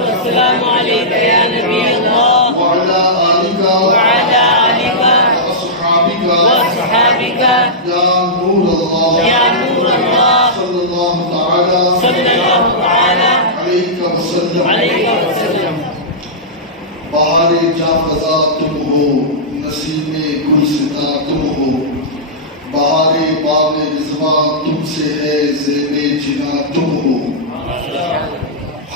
والسلام عليك يا نبي الله وعلى آلك وأصحابك يا نور الله صلى الله تعالى عليك وسلم. بہار جاں فضا تم ہو، نسیم گلستاں تم ہو، بہار باغ رضوان تم سے ہے، زیب جناں تم ہو.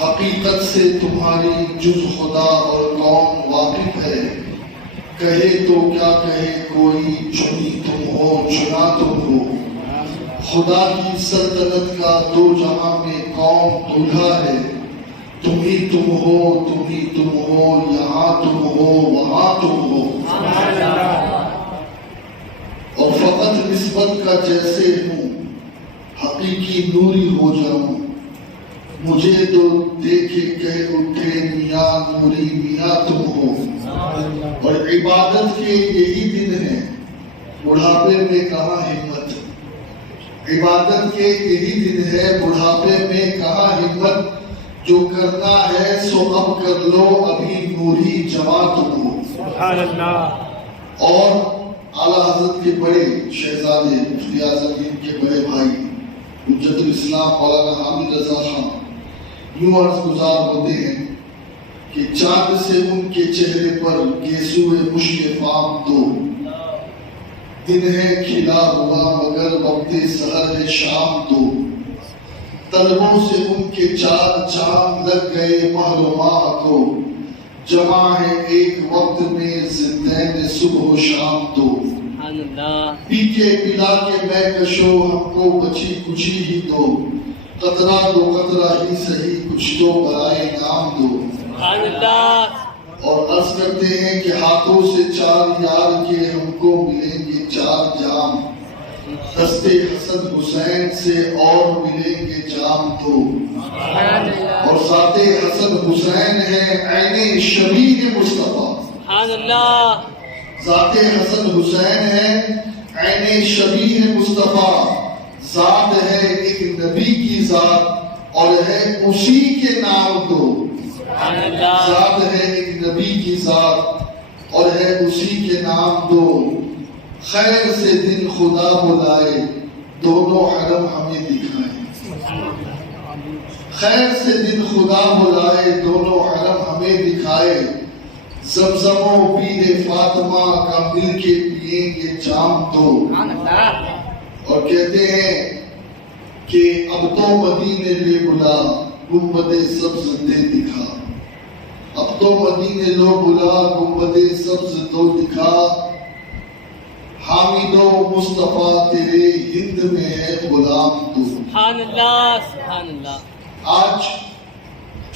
حقیقت سے تمہاری جز خدا اور کون واقف ہے، کہے تو کیا کہے کوئی، چنی تم ہو چنا تم ہو. خدا کی سلطنت کا دو جہاں میں کون دولہا ہے، تم ہی تم ہو یہاں تم ہو وہاں تم ہو. اور فقط نسبت کا جیسے ہوں، حقیقی نوری ہو جاؤں، مجھے تو دیکھے کہہ اٹھے میاں نوری میاں تم ہو. اور عبادت کے یہی دن ہیں، بڑھاپے میں کہاں ہمت. عبادت کے یہی دن ہے، بڑھاپے میں کہاں ہمت. جو کرنا ہے سو اب کر لو، ابھی نوری جوان تم ہو. سبحان اللہ. اور اعلیٰ حضرت کے بڑے شہزادے مفتی اعظم کے بڑے بھائی حجت الاسلام مولانا حامد رضا خان یوں عرض گزار ہوتے ہیں کہ چاند سے ان کے چہرے پر گیسوئے مشک فام دو، دن ہے کھلا ہوا مگر وقت سحر ہے شام دو. طلبوں سے ان کے چار چاند لگ گئے مہر و ماہ کو، جمع ہے ایک وقت میں زندین صبح و شام دو. پی کے پلا کے میں کشو ہم کو بچی کچھی ہی دو، قطرہ دو قطرہ ہی سہی کچھ تو برائے نام دو. اور عرض کرتے ہیں کہ ہاتھوں سے چار یار کے ہم کو ملیں گے چار جام، دستے حسن حسین سے اور ملیں گے جام دو. اور ذات حسن حسین ہے عین شبیہ مصطفیٰ. ذات حسن حسین ہے عین شبیہ مصطفیٰ. ذات ہے ایک نبی کی ذات اور ہے اسی کے نام دو. ذات ہے ایک نبی کی ذات اور ہے اسی کے نام دو. خیر سے دن خدا بلائے دونوں حرم ہمیں دکھائے. خیر سے دن خدا بلائے دونوں حرم ہمیں دکھائے. زمزم و بیر فاطمہ کا مل کے پیئیں گے جام دو. اور کہتے ہیں کہ اب تو مدینے لے بلا گنبد سبز دے دکھا. اب تو مدینے لو بلا گنبد سبز دو دکھا. حامد و مصطفیٰ تیرے ہند میں ہے غلام تو. آج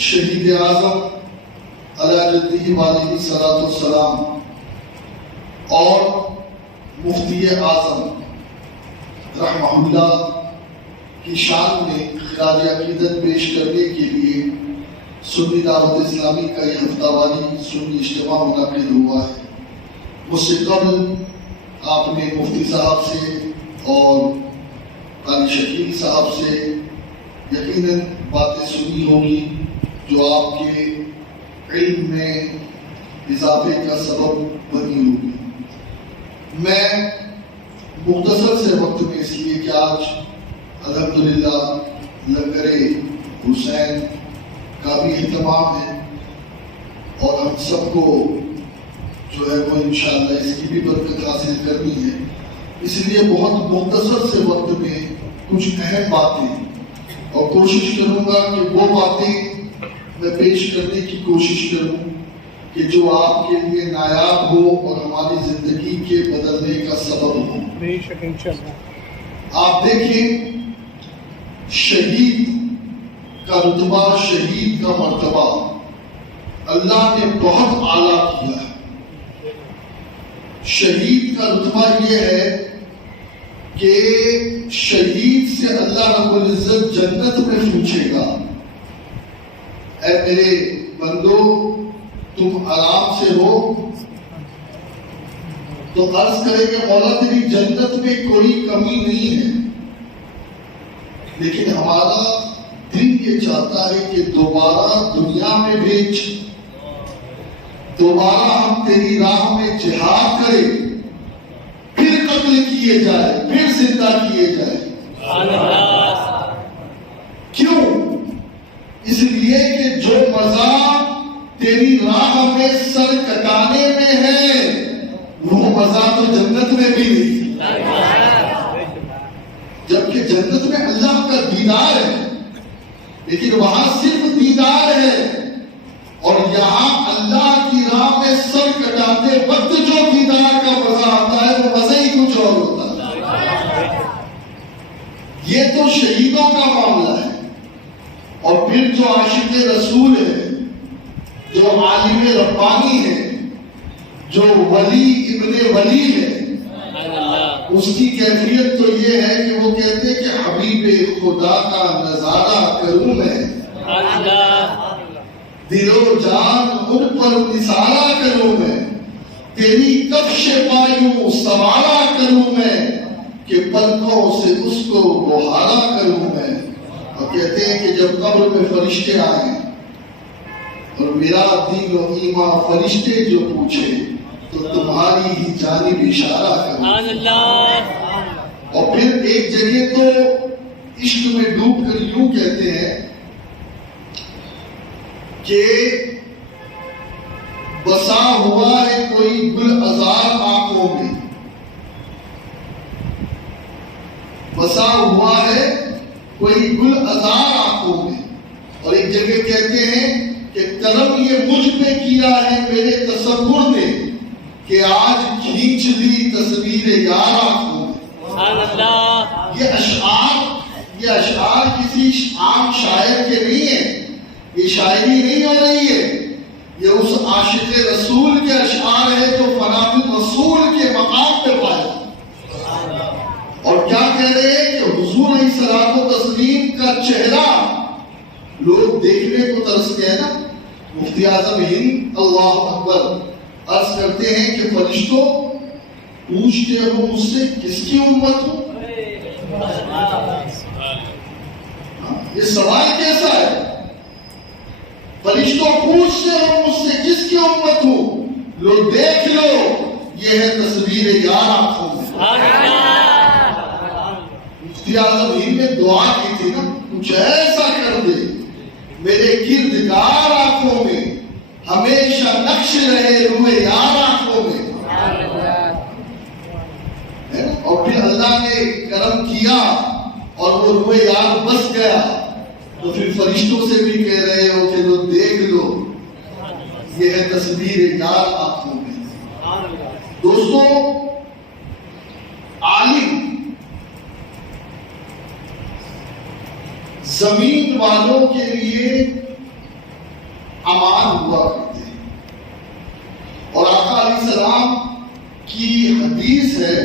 شہید اعظم علیہ جدہ علیہ السلام اور مفتی اعظم رحمہ اللہ کی شان میں خراج عقیدت پیش کرنے کے لیے سنی دعوت اسلامی کا یہ ہفتہ واری سنی اجتماع منعقد ہوا ہے. مجھ سے قبل آپ نے مفتی صاحب سے اور قاری شکیل صاحب سے یقیناً باتیں سنی ہوگی جو آپ کے علم میں اضافے کا سبب بنی ہوگی. میں مختصر سے وقت میں اس لیے کہ آج الحمدللہ لنگر حسین کا بھی اہتمام ہے اور ہم سب کو جو ہے وہ انشاءاللہ اس کی بھی برکت حاصل کرنی ہے. اس لیے بہت مختصر سے وقت میں کچھ اہم باتیں اور کوشش کروں گا کہ وہ باتیں میں پیش کرنے کی کوشش کروں کہ جو آپ کے لیے نایاب ہو اور ہماری زندگی کے بدلنے کا سبب ہو. آپ دیکھیں شہید کا رتبہ، شہید کا مرتبہ اللہ نے بہت اعلیٰ کیا ہے. شہید کا رتبہ یہ ہے کہ شہید سے اللہ رب العزت جنت میں پوچھے گا اے میرے بندو تم آرام سے ہو؟ تو عرض کرے کہ مولا تیری جنت میں کوئی کمی نہیں ہے، لیکن ہمارا دن یہ چاہتا ہے کہ دوبارہ دنیا میں بھیج، دوبارہ ہم تیری راہ میں جہاد کریں، پھر قتل کیے جائے، پھر زندہ کیے جائے۔ کیوں؟ اس لیے کہ جو مزہ تیری راہ میں سر کٹانے میں ہے وہ مزہ تو جنت میں بھی نہیں، جبکہ جنت میں اللہ کا دیدار ہے، لیکن وہاں صرف دیدار ہے، اور یہاں اللہ کی راہ میں سر کٹاتے وقت جو دیدار کا مزہ آتا ہے وہ مزہ ہی کچھ اور ہوتا ہے۔ یہ تو شہیدوں کا معاملہ ہے، اور پھر جو عاشق رسول ہے، جو عالم ربانی ہے، جو ولی ابن ولی ہے، اس کی کیفیت تو یہ ہے کہ وہ کہتے ہیں کہ حبیب خدا کا نظارہ کروں میں، دل و جان ان پر نثارا کروں میں، تیری کفش پایوں سوارا کروں میں، کہ پلکوں سے اس کو بہارا کروں میں۔ اور کہتے ہیں کہ جب قبر میں فرشتے آئیں اور میرا دین و ایمان فرشتے جو پوچھے تو تمہاری ہی جانب اشارہ کروں۔ اور پھر ایک جگہ تو عشق میں ڈوب کر یوں کہتے ہیں کہ بسا ہوا ہے کوئی گل عذار آنکھوں میں، بسا ہوا ہے کوئی گل عذار آنکھوں میں۔ اور ایک جگہ کہتے ہیں کہ کرم یہ مجھ پہ کیا ہے میرے تصور نے، کہ آج کھینچ لی تصویر یار آنکھوں میں۔ یہ اشعار کسی عام شاعر کے نہیں ہیں، یہ شاعری نہیں ہو رہی ہے، یہ اس عاشق رسول کے اشعار ہے جو فناء الرسول کے مقام پہ پائے۔ اور کیا کہہ رہے ہیں کہ حضور علیہ الصلوۃ والتسلیم کا چہرہ لوگ دیکھنے کو ترستے ہیں نا۔ مفتی اعظم ہند اللہ اکبر عرض کرتے ہیں کہ فرشتوں پوچھتے ہو مجھ سے کس کی امت ہو؟ یہ سوال کیسا ہے؟ فرشتوں پوچھتے ہو مجھ سے کس کی امت ہو؟ لو دیکھ لو یہ ہے تصویر یار آنکھوں میں۔ مفتی اعظم ہند نے دعا کی تھی نا، کچھ ایسا کر دے میرے کردگار آنکھوں میں، ہمیشہ نقش رہے روئے یار آنکھوں میں۔ اور پھر اللہ نے کرم کیا اور وہ روئے یار بس گیا، تو پھر فرشتوں سے بھی کہہ رہے ہو کہ لو دیکھ لو یہ ہے تصویر یار آنکھوں میں۔ دوستو، عالم زمین والوں کے لیے امان ہوا کرتے ہیں، اور آقا علیہ السلام کی حدیث ہے،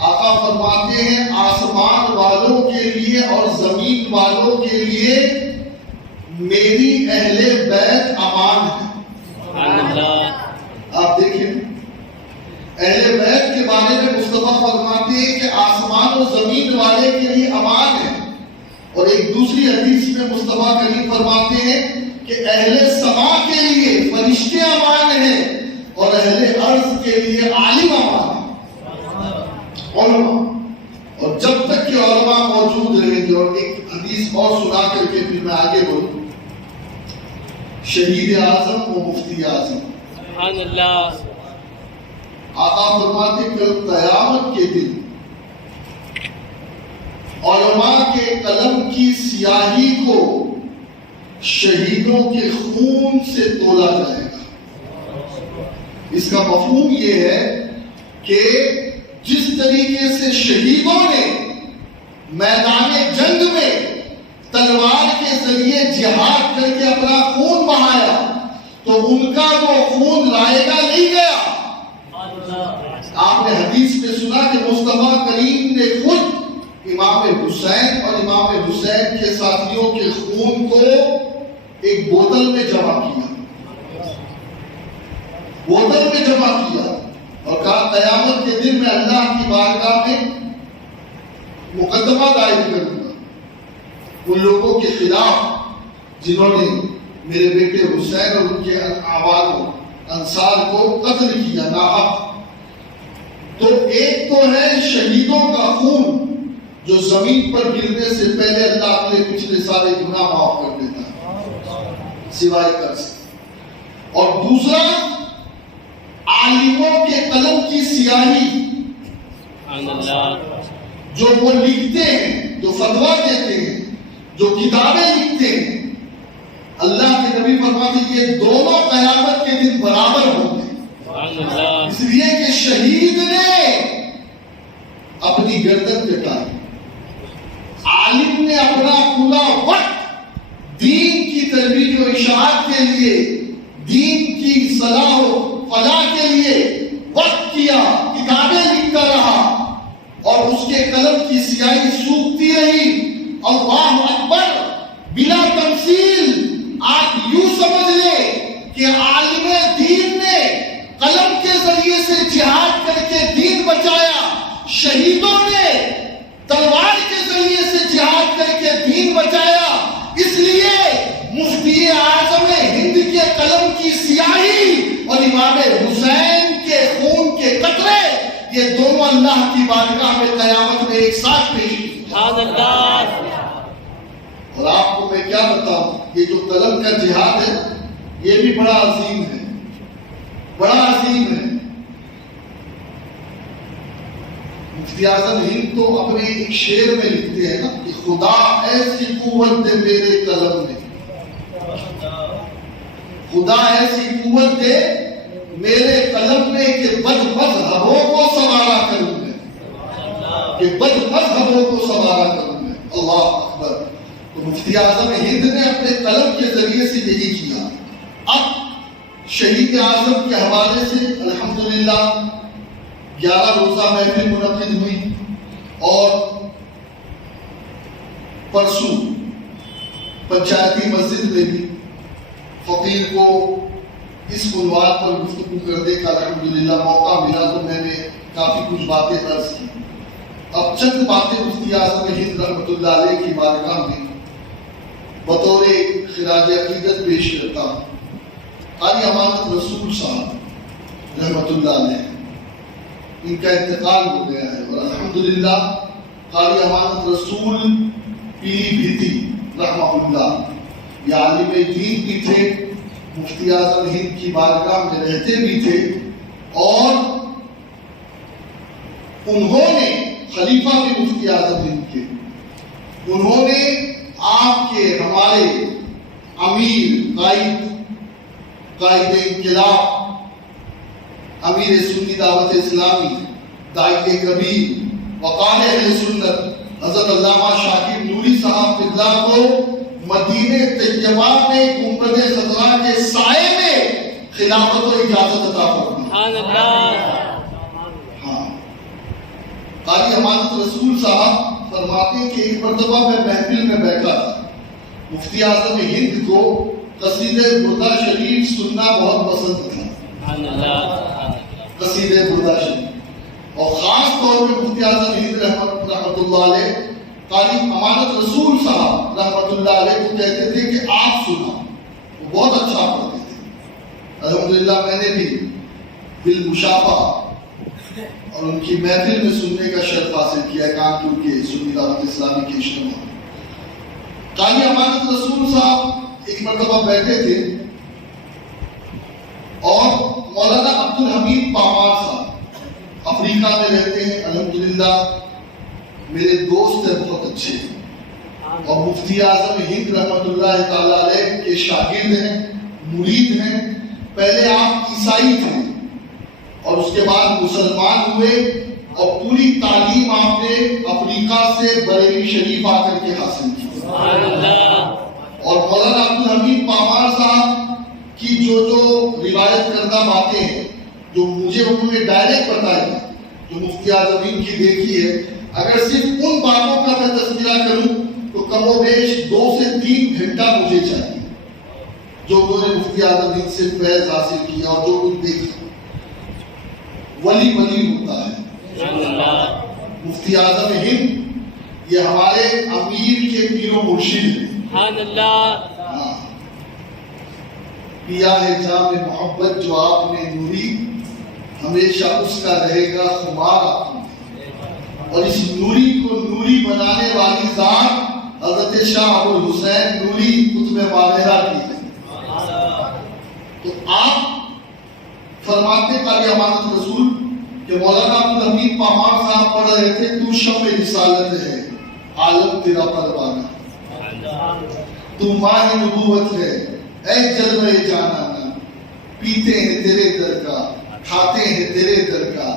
آقا فرماتے ہیں آسمان والوں کے لیے اور زمین والوں کے لیے میری اہل بیت امان ہے۔ آپ دیکھیں اہل بیت کے بارے میں مصطفیٰ فرماتے ہیں کہ آسمان و زمین والے کے لیے امان ہے، اور ایک دوسری حدیث میں مصطفیٰ کریم فرماتے ہیں کہ اہل سما کے لیے فرشتے امان ہیں اور اہل ارض کے لیے عالم امان ہیں، علماء۔ اور جب تک کہ علماء موجود رہیں گے، اور ایک حدیث اور سنا کر کے پھر میں آگے بڑھوں، شہید اعظم و مفتی اعظم آقا فرماتے کل قیامت کے دن علماء کے قلم کی سیاہی کو شہیدوں کے خون سے تولا جائے گا۔ اس کا مفہوم یہ ہے کہ جس طریقے سے شہیدوں نے میدان جنگ میں تلوار کے ذریعے جہاد کر کے اپنا خون بہایا، تو ان کا وہ خون رائے گا نہیں گیا۔ آپ نے حدیث میں سنا کہ مصطفیٰ کریم نے خود امام حسین اور امام حسین کے ساتھیوں کے خون کو ایک بوتل میں جمع کیا، بوتل میں جمع کیا، اور کہا قیامت کے دن میں اللہ کی بارگاہ میں مقدمہ دائر کروں گا ان لوگوں کے خلاف جنہوں نے میرے بیٹے حسین اور ان کے اعوان انصار کو قتل کیا ناحق. تو ایک تو ہے شہیدوں کا خون جو زمین پر گرنے سے پہلے اللہ اپنے پچھلے سارے گناہ معاف کر دیتا ہے سوائے قرض. اور دوسرا عالموں کے قلم کی سیاہی جو وہ لکھتے ہیں, جو فتویٰ دیتے ہیں, جو کتابیں لکھتے ہیں, اللہ کے نبی فرماتے ہیں یہ دونوں قیامت کے دن برابر ہوں گے, اس لیے کہ شہید نے اپنی گردن کٹائی, عالم نے اپنا پورا وقت دین کی ترویج و اشاعت کے لیے, دین کی صلاح و فلاح کے لیے وقت کیا, کتابیں لکھتا رہا اور اس کے قلم کی سیاہی سوکھتی رہی. اللہ اکبر, بلا تمثیل آپ یوں سمجھ لیں کہ عالم دین نے قلم کے ذریعے سے جہاد کر کے دین بچایا, شہیدوں نے تلوار کے ذریعے سے جہاد کر کے دین بچایا. اس لیے مفتی اعظم ہند کے قلم کی سیاہی اور امام حسین کے خون کے قطرے, یہ دونوں اللہ کی بارگاہ میں قیامت میں ایک ساتھ پیش کیے. اور آپ کو میں کیا بتاؤں, یہ جو قلم کا جہاد ہے یہ بھی بڑا عظیم ہے, بڑا عظیم ہے. مفتی اعظم ہند تو اپنے ایک شعر میں لکھتے ہیں نا کہ خدا ایسی قوت دے میرے قلم میں, خدا ایسی قوت دے میرے قلم میں کہ بد مذہبوں کو سنوارا کروں میں, کہ بد مذہبوں کو سنوارا کروں میں. اللہ اکبر. تو مفتی اعظم ہند نے اپنے قلم کے ذریعے سے یہی کیا. اب شہید اعظم کے حوالے سے الحمدللہ 11 روزہ محفل منعقد ہوئی اور پرسوں پنچایتی مسجد میں بھی فقیر کو اس عنوان پر گفتگو کرنے کا الحمدللہ موقع ملا تو میں نے کافی کچھ باتیں عرض کی. اب چند باتیں مفتی اعظم ہند رحمۃ اللہ علیہ کی بارگاہ میں بطور خراج عقیدت پیش کرتا ہوں. قاری امانت رسول صاحب رحمۃ اللہ علیہ, ان کا انتقال ہو گیا ہے اور الحمدللہ قاری امانت رسول پیری بھیتی رحمہ اللہ یہ عالم دین بھی تھے, مفتی اعظم ہند کی بارگاہ میں رہتے بھی تھے اور انہوں نے خلیفہ بھی مفتی اعظم ہند کے, انہوں نے آپ کے ہمارے امیر قائد انقلاب, امیر سنی دعوت اسلامی, داعی کبیر, وقار اہل سنت حضرت علامہ شاکر نوری صاحب قبلہ کو مدینہ طیبہ میں گنبد خضرا کے سائے میں خلافت و اجازت عطا فرمائی. ہاں, قاری امانت رسول صاحب فرماتے ہیں کہ ایک مرتبہ میں محفل میں بیٹھا تھا, مفتی اعظم ہند کو قصیدہ بردہ شریف سننا بہت پسند تھا, قصیدہ بردہ شریف, اور خاص طور پہ مفتی اعظم ہند رحمۃ اللہ علیہ قاری امانت رسول صاحب رحمۃ اللہ علیہ کو کہتے تھے کہ آپ سنا, وہ بہت اچھا پڑھتے تھے. الحمدللہ میں نے بھی بالمشافہ اور ان کی محفل میں سننے کا شرف حاصل کیا ہے کانپور کے سنی دعوت اسلامی کے اجتماع میں. قاری امانت رسول صاحب ایک مرتبہ بیٹھے تھے اور مولانا عبد الحمید پامار صاحب افریقہ میں رہتے ہیں, الحمدللہ میرے دوست ہیں, بہت اچھے ہیں اور مفتی اعظم ہند رحمۃ اللہ تعالیٰ علیہ کے شاگرد ہیں, مرید ہیں. پہلے آپ عیسائی تھے اور اس کے بعد مسلمان ہوئے اور پوری تعلیم آپ نے افریقہ سے بریلی شریف آ کر کے حاصل کی. اور مولانا عبد الحمید پامار صاحب کی جو روایت کردہ باتیں ہیں جو مجھے انہوں نے ڈائریکٹ بتائی, جو مفتی اعظم ہند کی دیکھی ہے, اگر صرف ان باتوں کا میں تذکرہ کروں تو کم و بیش 2 سے 3 گھنٹہ مجھے چاہیے, جو انہوں نے مفتی اعظم ہند سے فیض حاصل کیا اور جو کچھ دیکھا. ولی ہوتا ہے مفتی اعظم ہند, یہ ہمارے امیر کے پیر و مرشد ہیں. پیا ہے جام محبت جو آپ نے نوری، ہمیشہ اس کا رہے گا خمار آپ میں۔ اور اس نوری کو نوری بنانے والی ذات حضرت شاہ ابو الحسین نوری قطب ماہرہ کی ہے۔ تو آپ فرماتے قاضی امانت رسول کہ مولانا عبدالحمید پامار صاحب پڑھ رہے تھے، تو شمع رسالت ہے عالم تیرا پروانہ، تو ماہ نبوت ہے اے جلوہ جانانا، پیتے ہیں تیرے در کا، کھاتے ہیں تیرے در کا،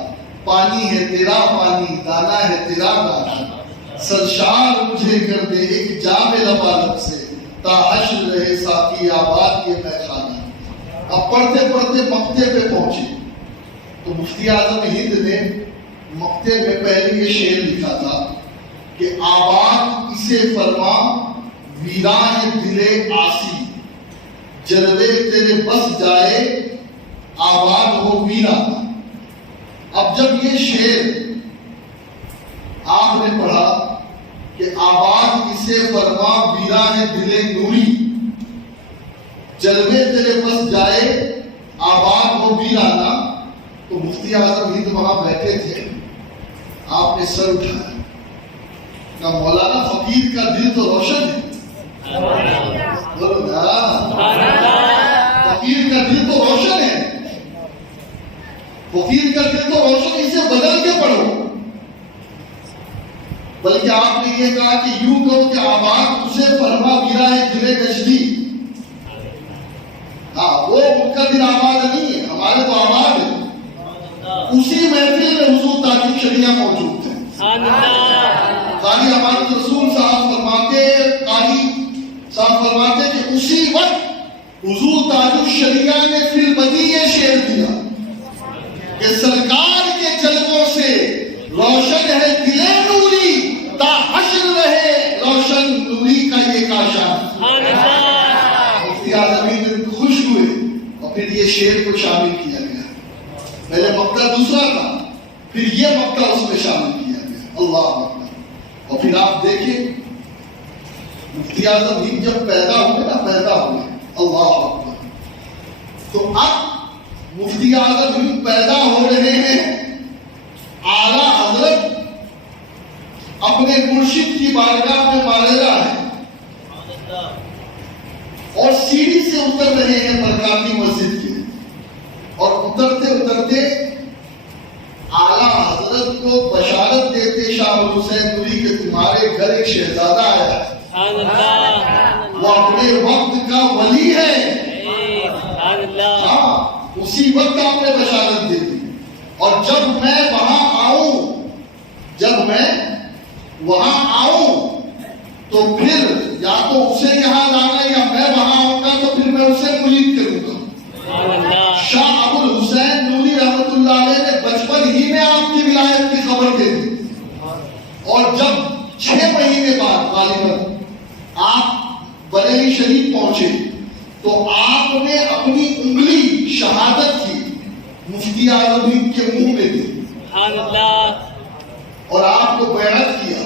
پانی ہے تیرا پانی، دانا ہے تیرا دانا، سرشار مجھے کر دے ایک جام لبالب سے، تا حشر رہے ساقی آباد کے میخانہ۔ اب پڑھتے پڑھتے مقطع پہ پہنچے تو مفتی اعظم ہند نے مقطع میں پہلے یہ شعر لکھا تھا کہ آباد اسے فرما ویراں دل آسی، جلوے تیرے بس جائے آباد ہو ویرا۔ اب جب یہ شعر آپ نے پڑھا کہ آباد اسے فرما ویراں دل نوری، جلوے تیرے بس جائے آباد ہو ویرانہ، تو مفتی اعظم ہند وہاں بیٹھے تھے، آپ نے سر اٹھایا، کہا مولانا فقیر کا دل تو روشن ہے، فقیر کا دل تو روشن ہے، فقیر کا دل تو روشن ہے، اسے بدل کے پڑھو۔ بلکہ آپ نے یہ کہا کہ یوں کہو کہ آباد اسے فرما ویرا ہے دل نجدی۔ ہاں وہ ان کا دل آباد نہیں ہے، ہمارے تو آباد ہے۔ اسی محفل میں حضور تاج الشریعہ موجود تھے۔ قاضی امانت رسول صاحب فرماتے کہ اسی وقت حضور تاج الشریعہ نے فی البدیع یہ شعر دیا کہ سرکار کے جلووں سے روشن ہے دل نوری، تا حشر رہے روشن نوری کا یہ کاشان۔ مفتی اعظم ہند خوش ہوئے اور پھر یہ شعر کو شامل کیا گیا۔ پہلے مقطع دوسرا تھا، پھر یہ مقطع اس میں شامل کیا گیا۔ اللہ اکبر۔ اور پھر آپ دیکھیں مفتی اعظم ہند جب پیدا ہوئے اللہ اکبر، تو اب مفتی اعظم ہند پیدا ہو رہے ہیں، اعلیٰ حضرت اپنے مرشد کی بارگاہ میں معلّہ ہے اور سیڑھی سے اتر رہے ہیں برکاتی مسجد کے، اور اترتے اترتے اعلیٰ حضرت کو بشارت دیتے شاہ حسین نوری کہ تمہارے گھر ایک شہزادہ آیا ہے، وہ اپنے وقت کا ولی ہے۔ ہاں اسی وقت آپ نے بشارت دے دی، اور جب میں وہاں آؤں تو پھر یا تو اسے یہاں لانا یا میں وہاں آؤں گا تو پھر میں اسے مرید کروں گا۔ شاہ ابو الحسین نوری رحمۃ اللہ علیہ نے بچپن ہی میں آپ کی ولایت کی خبر دے دی، اور جب 6 مہینے بعد غالباً آپ بریلی شریف پہنچے تو آپ نے اپنی انگلی شہادت کی مفتی اعظم ہند کے منہ میں دی اور آپ کو بیعت کیا،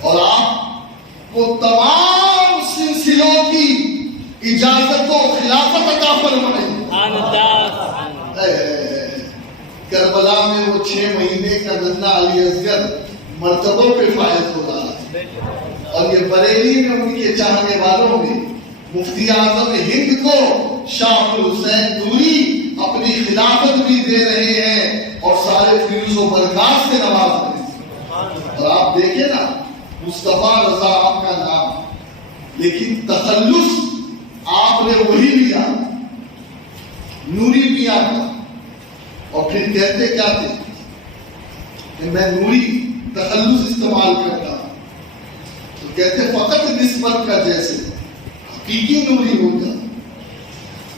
اور آپ کو تمام سلسلوں کی اجازت و خلافت عطا فرمائی۔ کربلا میں وہ 6 مہینے کا ننھا علی اصغر مرتبوں پہ فائز ہو رہا ہے، اور یہ بریلی میں ان کے چاہنے والوں میں مفتی اعظم ہند کو شاہ حسین نوری اپنی خلافت بھی دے رہے ہیں اور سارے فیوز و برکات سے نواز رہے ہیں۔ اور آپ دیکھیں نا مصطفیٰ رضا آپ کا نام، لیکن تخلص آپ نے وہی لیا نوری میاں کا، اور پھر کہتے کیا تھے کہ میں نوری تخلص استعمال کرتا ہوں، تو کہتے فقط نسبت کا جیسے حقیقی نوری ہوگا،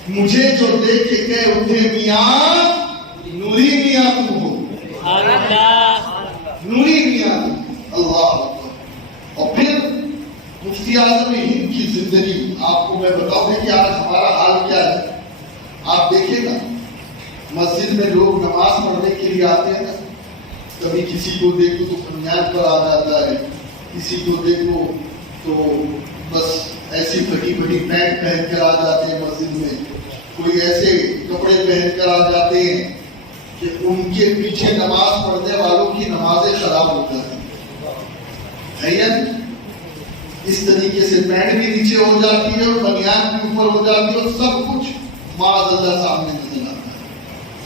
مجھے جو دیکھ کے اٹھے میاں نوری میاں تو ہو، نوری میاں اللہ اکبر۔ اور پھر مفتی اعظم ہند کی زندگی آپ کو میں بتاؤں کہ آج ہمارا حال کیا ہے۔ آپ دیکھیں نا مسجد میں لوگ نماز پڑھنے کے لیے آتے ہیں نا، کبھی کسی کو دیکھو تو بنیاد پر آ جاتا ہے، کسی کو دیکھو تو بس ایسی پھٹی پھٹی پینٹ پہن کر آ جاتے ہیں مسجد میں، کوئی ایسے کپڑے پہن کر آ جاتے ہیں کہ ان کے پیچھے نماز پڑھنے والوں کی نمازیں خراب ہو جاتی ہیں. اس طریقے سے پینٹ بھی نیچے ہو جاتی ہے اور بنیان بھی اوپر ہو جاتی ہے اور سب کچھ معاذ اللہ سامنے نظر آتا ہے.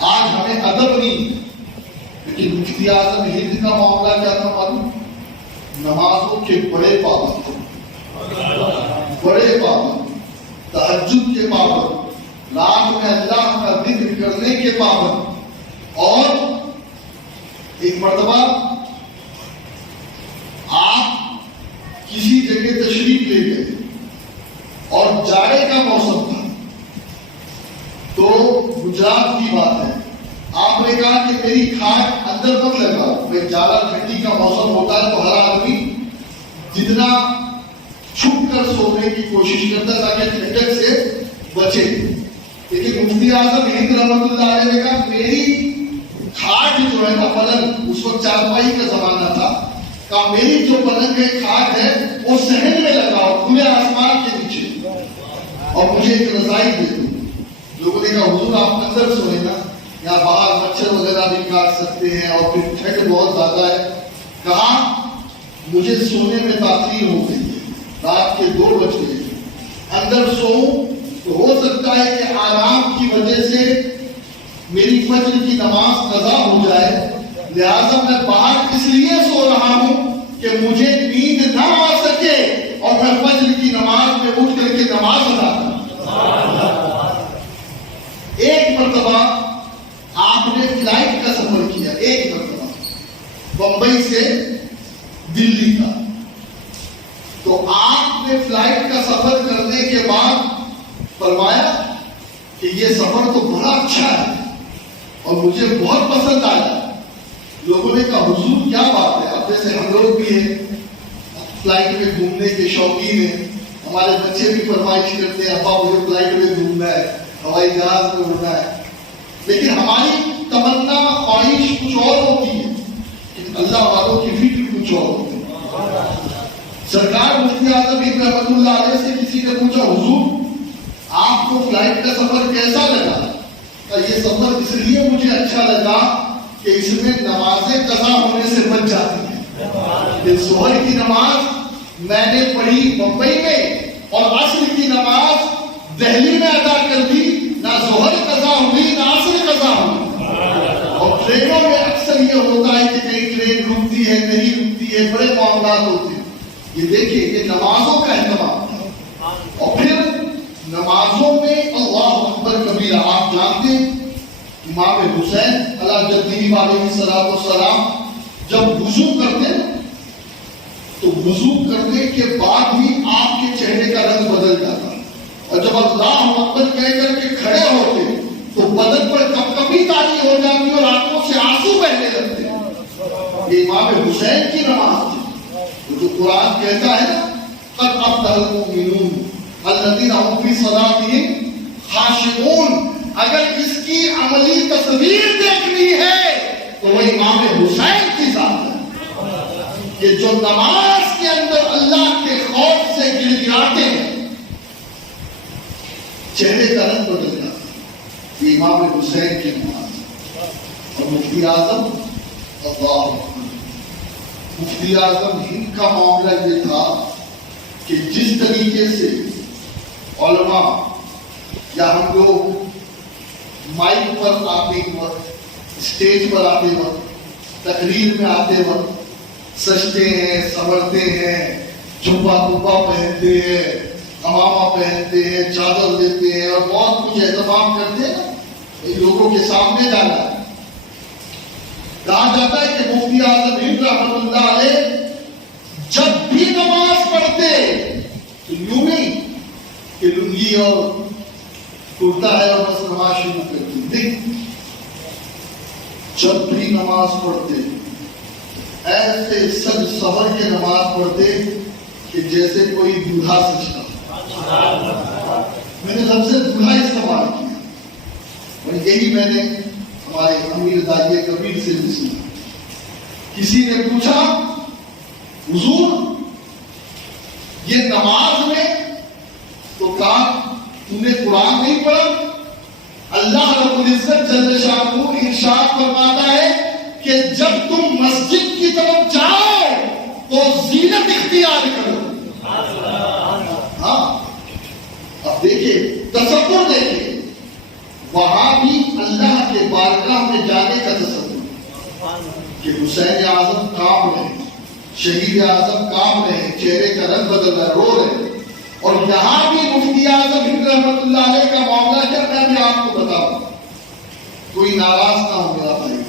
آج ہمیں ادب نہیں، لیکن مفتی اعظم ہند کا معاملہ کیا تھا معلوم؟ نمازوں کے بڑے پابند، تہجد کے پابند، رات میں اللہ کا ذکر کرنے کے پابند. اور ایک مرتبہ آپ کسی جگہ تشریف لے گئے اور جاڑے کا موسم تھا، تو گجرات کی بات ہے، آپ نے کہا کہ میری کھاٹ اندر مت لگاؤ. بھائی جاڑا ٹھنڈی کا موسم ہوتا ہے تو ہر آدمی جتنا چھپ کر سونے کی کوشش کرتا تاکہ ٹھنڈک سے بچے. لیکن مفتی اعظم ہند رحمۃ اللہ علیہ نے کہا میری کھاٹ جو ہے نا پلنگ، اس وقت چارپائی کا زمانہ تھا، کہا میری جو پلنگ ہے کھاٹ ہے وہ صحن میں لگاؤ کھلے آسمان کے نیچے اور مجھے ایک رضائی دے دو. لوگوں نے کہا حضور آپ اندر سوئے نا، یا باہر مچھر وغیرہ بھی کاٹ سکتے ہیں اور پھر ٹھنڈ بہت زیادہ ہے. کہا مجھے سونے میں تاخیر ہو گئی ہے، رات کے 2 بج گئے، اندر سوؤں تو ہو سکتا ہے کہ آرام کی وجہ سے میری فجر کی نماز قضا ہو جائے، لہذا میں باہر اس لیے سو رہا ہوں کہ مجھے نیند نہ آ سکے اور میں فجر کی نماز میں اٹھ کر کے نماز ادا کروں. ایک مرتبہ آپ نے فلائٹ کا سفر کیا، ایک مرتبہ بمبئی سے دلی کا، تو آپ نے فلائٹ کا سفر کرنے کے بعد فرمایا کہ یہ سفر تو بڑا اچھا ہے اور مجھے بہت پسند آیا. لوگوں نے کہا حضور کیا بات ہے، اب جیسے ہم لوگ بھی ہیں فلائٹ میں گھومنے کے شوقین ہیں، ہمارے بچے بھی فرمائش کرتے ہیں ابا مجھے فلائٹ میں گھومنا ہے، ہوائی جہاز میں اڑنا ہے. لیکن ہماری تمنا خواہش کچھ اور ہوتی ہے، اللہ والوں کی فکر کچھ اور ہوتی ہے. سرکار مفتی اعظم ہند رحمۃ اللہ علیہ سے کسی نے پوچھا حضور آپ کو فلائٹ کا سفر کیسا لگا؟ یہ سفر اس لیے مجھے اچھا لگا کہ اس میں نمازیں قضا ہونے سے بچ جاتی ہیں. ظہر کی نماز میں نے پڑھی بمبئی میں اور عصر کی نماز دہلی میں ادا کر دی، نہ ظہر قضا ہوئی نہ عصر قضا ہوئی. اور ٹرینوں میں اکثر یہ ہوتا ہے کہ کئی ٹرین رکتی ہے نہیں رکتی ہے، بڑے معاملات ہوتے ہیں. یہ دیکھیے یہ نمازوں کا اہتمام ہے. اور پھر نمازوں میں اللہ اکبر کبیرہ، آپ جانتے ہیں امام حسین علیہ جدہ علیہ السلام جب وضو کرتے تو وضو کرنے کے بعد ہی آپ کے چہرے کا رنگ بدل جاتا، اور جب اللہ اکبر کہہ کر کے کھڑے ہوتے تو بدن پر کپکپی تاری ہو جاتی اور آنکھوں سے آنسو بہنے لگتے. یہ امام حسین کی نماز تھی جو قرآن کہتا ہے قد افلح المؤمنون الذین هم فی صلاتهم خاشعون. اگر اس کی عملی تصویر دیکھنی ہے تو وہ امام حسین کی ذات ہے کہ جو نماز کے اندر اللہ کے خوف سے گر گراتے ہیں، چہرے کا رنگ بدل جاتا ہے. یہ امام حسین کی نماز. اور مفتی اعظم مفتی اعظم ہند کا معاملہ یہ تھا کہ جس طریقے سے علماء یا ہم لوگ مائک پر آتے وقت، اسٹیج پر آتے وقت، تقریر میں آتے وقت سجتے ہیں، سنورتے ہیں، جبہ کبا پہنتے ہیں، امامہ پہنتے ہیں، چادر دیتے ہیں اور بہت کچھ اہتمام کرتے ہیں نا، لوگوں کے سامنے جانا ہے. کہا جاتا ہے کہ مفتی اعظم ہند رحمۃ اللہ علیہ جب بھی نماز پڑھتے تو یوں نہیں کہ لنگی اور کرتا ہے اور بس نماز شروع کرتے، نہیں، جب بھی نماز پڑھتے ایسے سج سور کے نماز پڑھتے کہ جیسے کوئی دولہا سجتا. میں نے لفظ دولہا استعمال کیا اور یہی میں نے ہمارے امیر داعیہ کبیر سے بھی سنا. کسی نے پوچھا حضور یہ نماز میں، تو کہا تم نے قرآن نہیں پڑھا؟ اللہ رب العزت جل شانہ ارشاد فرماتا ہے کہ جب تم مسجد کی طرف جاؤ تو زینت اختیار کرو. ہاں اب دیکھیے تصور دیکھیے, وہاں بھی اللہ کے بارگاہ میں جانے کا تصور کہ حسین اعظم کام رہے, شہید اعظم کام رہے, چہرے کا رنگ بدل رہا, رو رہے. اور یہاں بھی مفتی اعظم ہند رحمۃ اللہ علیہ کا معاملہ کیا, میں بھی آپ کو بتاؤں, کوئی ناراض نہ ہو میرا بھائی.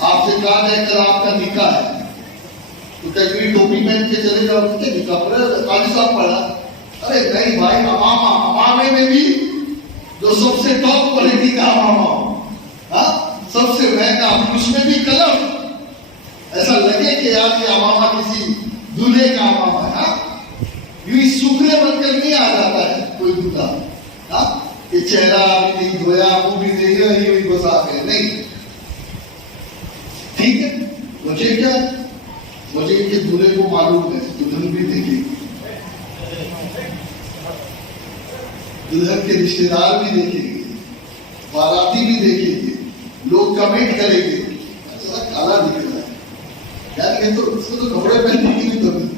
آپ سے کہا ہے کل آپ کا نکاح ہے تو کہیں ٹوپی پہن کے چلے جاؤ, نکاح پر قاضی صاحب پڑھا. ارے نہیں بھائی, امامے میں بھی جو سب سے ٹاپ کوالٹی کا امامہ ہو, سب سے مہنگا, اس میں بھی کلر ایسا لگے کہ یار یہ امامہ کسی دولہے کا امامہ ہے. یوں سکھرے بن کر نہیں آ جاتا ہے کوئی دولہا, یہ چہرہ بھی نہیں دھویا, وہ بھی نہیں بس آ گئے, نہیں. ٹھیک ہے, مجھے کیا, مجھے کہ دولہے کو معلوم ہے, دلہن بھی دیکھے گی, دلہن کے رشتے دار بھی دیکھیں گے, باراتی بھی دیکھیں گے, لوگ کمنٹ کریں گے ایسا کالا دکھ رہا ہے یار, یہ تو اس کو تو کپڑے پہننے کی نہیں ضرورت.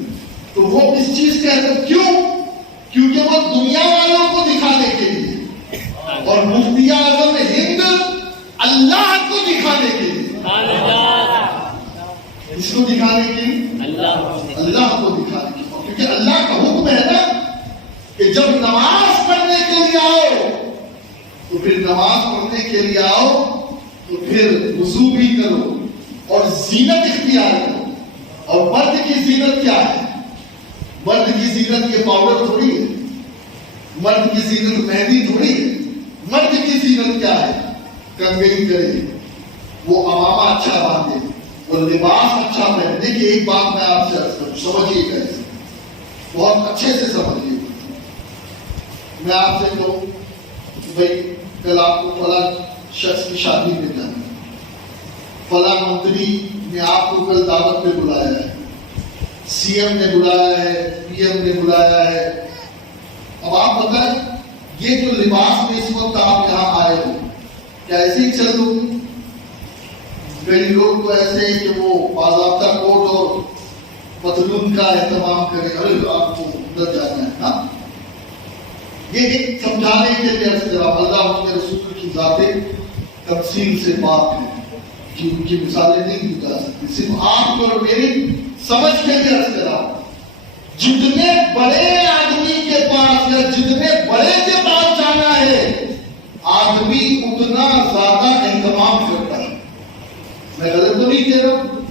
تو وہ اس چیز کا ہے, کیوں, کیونکہ وہ دنیا والوں کو دکھانے کے لیے, اور مفتی اعظم ہند اللہ کو دکھانے کے لیے. اس کو دکھانے کے لیے, اللہ کو دکھانے کے لیے, کیونکہ اللہ کا حکم ہے نا کہ جب نماز پڑھنے کے لیے آؤ تو پھر نماز پڑھنے کے لیے آؤ تو پھر وضو بھی کرو اور زینت اختیار کرو. اور مرد کی زینت کیا ہے, مرد کی زینت یہ پاؤڈر تھوڑی ہے, مرد کی زینت مہندی تھوڑی ہے. مرد کی زینت کیا ہے, کنگھی کرے, وہ امامہ اچھا باندھے, وہ لباس اچھا پہنے. دیکھیے ایک بات میں آپ سے عرض کروں, سمجھیے گا, بہت اچھے سے سمجھیے. میں آپ سے کہوں بھائی کل آپ کو فلاں شخص کی شادی میں جانا, فلاں منتری نے آپ کو کل دعوت پہ بلایا ہے, سی ایم نے بلایا ہے, پی ایم نے بلایا ہے. اب آپ بتائیں یہ جو لباس میں اس وقت آپ یہاں آئے ہو, کیا ایسے ہی چل دو گے؟ کئی لوگ تو ایسے ہیں کہ وہ باضابطہ کوٹ اور پتلون کا اہتمام کریں, ارے آپ کو اندر جانا ہے. ہاں یہ ایک سمجھانے کے لیے عرض کرا, اللہ اس کے رسول کی ذاتیں تفصیل سے پاک ہے کہ ان کی مثالیں نہیں دی جا سکتی, صرف آپ کو اور میری سمجھ کے لیے عرض کرا. جتنے بڑے آدمی کے پاس یا جتنے بڑے کے پاس جانا ہے آدمی اتنا زیادہ اہتمام کرتا ہے. میں غلط تو نہیں کہہ رہا ہوں,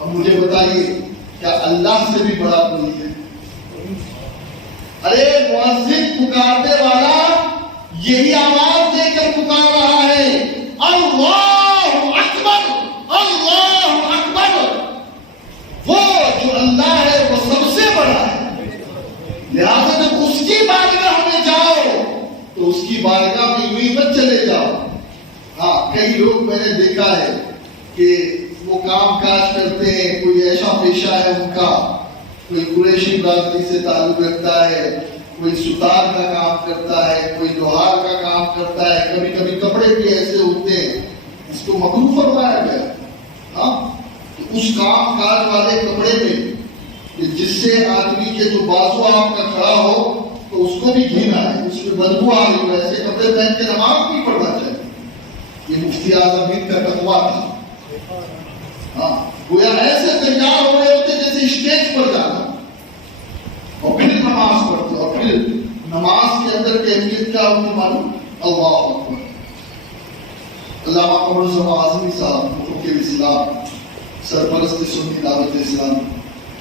اب مجھے بتائیے کیا اللہ سے بھی بڑا کوئی ہے؟ ارے مؤذن پکارنے والا یہی آواز دے کر پکار رہا ہے, اللہ اکبر, اللہ اکبر. وہ جو اللہ ہے وہ سب سے بڑا ہے. لہذا جب اس کی بارگاہ میں جاؤ تو اس کی بارگاہ میں یوں ہی مت چلے جاؤ. ہاں کئی لوگ میں نے دیکھا ہے کہ وہ کام کاج کرتے ہیں, کوئی ایسا پیشہ ہے ان کا, کوئی قریشی برادری سے تعلق رکھتا ہے, کوئی ستار کا کام کرتا ہے, کوئی لوہار کا کام کرتا ہے, کبھی کبھی کپڑے بھی ایسے ہوتے ہیں, اس کو مکروہ فرمایا گیا. ہاں اس کام کاج والے کپڑے میں جس سے آدمی کے جو بازو آپ کا کھڑا ہو تو اس کو بھی گھینا ہے, اس میں بدبو آ رہی ہو, ایسے کپڑے پہن کے نماز نہیں پڑھنا چاہیے. یہ مفتی اعظم ہند کا فتویٰ تھا. ہاں گویا ایسے تیار ہو رہے ہوتے جیسے اسٹیج پر جانا اور پھر نماز پڑھتے, اور پھر نماز کے اندر کیفیت کیا ہوتی معلوم, اللہ اکبر. علامہ قمر الزمان اعظمی صاحب مفتی اسلام, سرپرست سنی دعوت اسلام,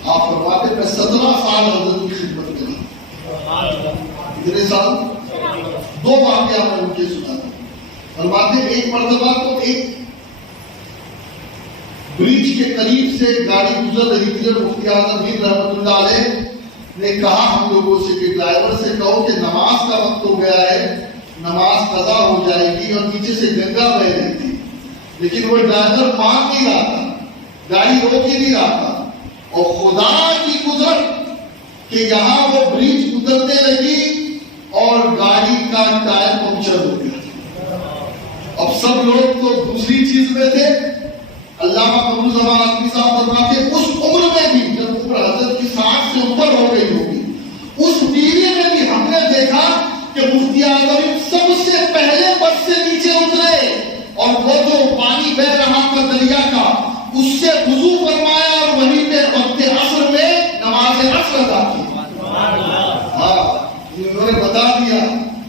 آپ فرماتے میں 17 سال حضرت کی خدمت کرا. کتنے سال؟ 2 واقعہ میں ان کے سنا. فرماتے ایک مرتبہ تو ایک برج کے قریب سے گاڑی گزر رہی تھی اور مفتی اعظم ہند رحمۃ اللہ علیہ نے کہا ہم لوگوں سے کہ ڈرائیور سے کہو کہ نماز کا وقت ہو گیا ہے, نماز قضا ہو جائے گی. اور نیچے سے گنگا بہ رہی تھی, لیکن وہ ڈرائیور مان نہیں رہا تھا, گاڑی روک ہی نہیں رہا تھا. اور خدا کی قدرت کہ یہاں وہ برج گزرنے لگی اور گاڑی کا ٹائر پنکچر ہو گیا. سب لوگ تو دوسری چیز میں تھے. علامہ قمرالزمان آزمی صاحب فرماتے اس عمر میں بھی جب عمر حضرت کی 60 سے اوپر ہو گئی ہوگی اس پیری میں بھی ہم نے دیکھا کہ مفتی اعظم سب سے پہلے بس سے نیچے اترے اور وہ جو پانی بہ رہا تھا دریا کا اس سے وضو فرمایا اور وہیں پہ وقت عصر میں نماز عصر ادا کی. ہاں انہوں نے بتا دیا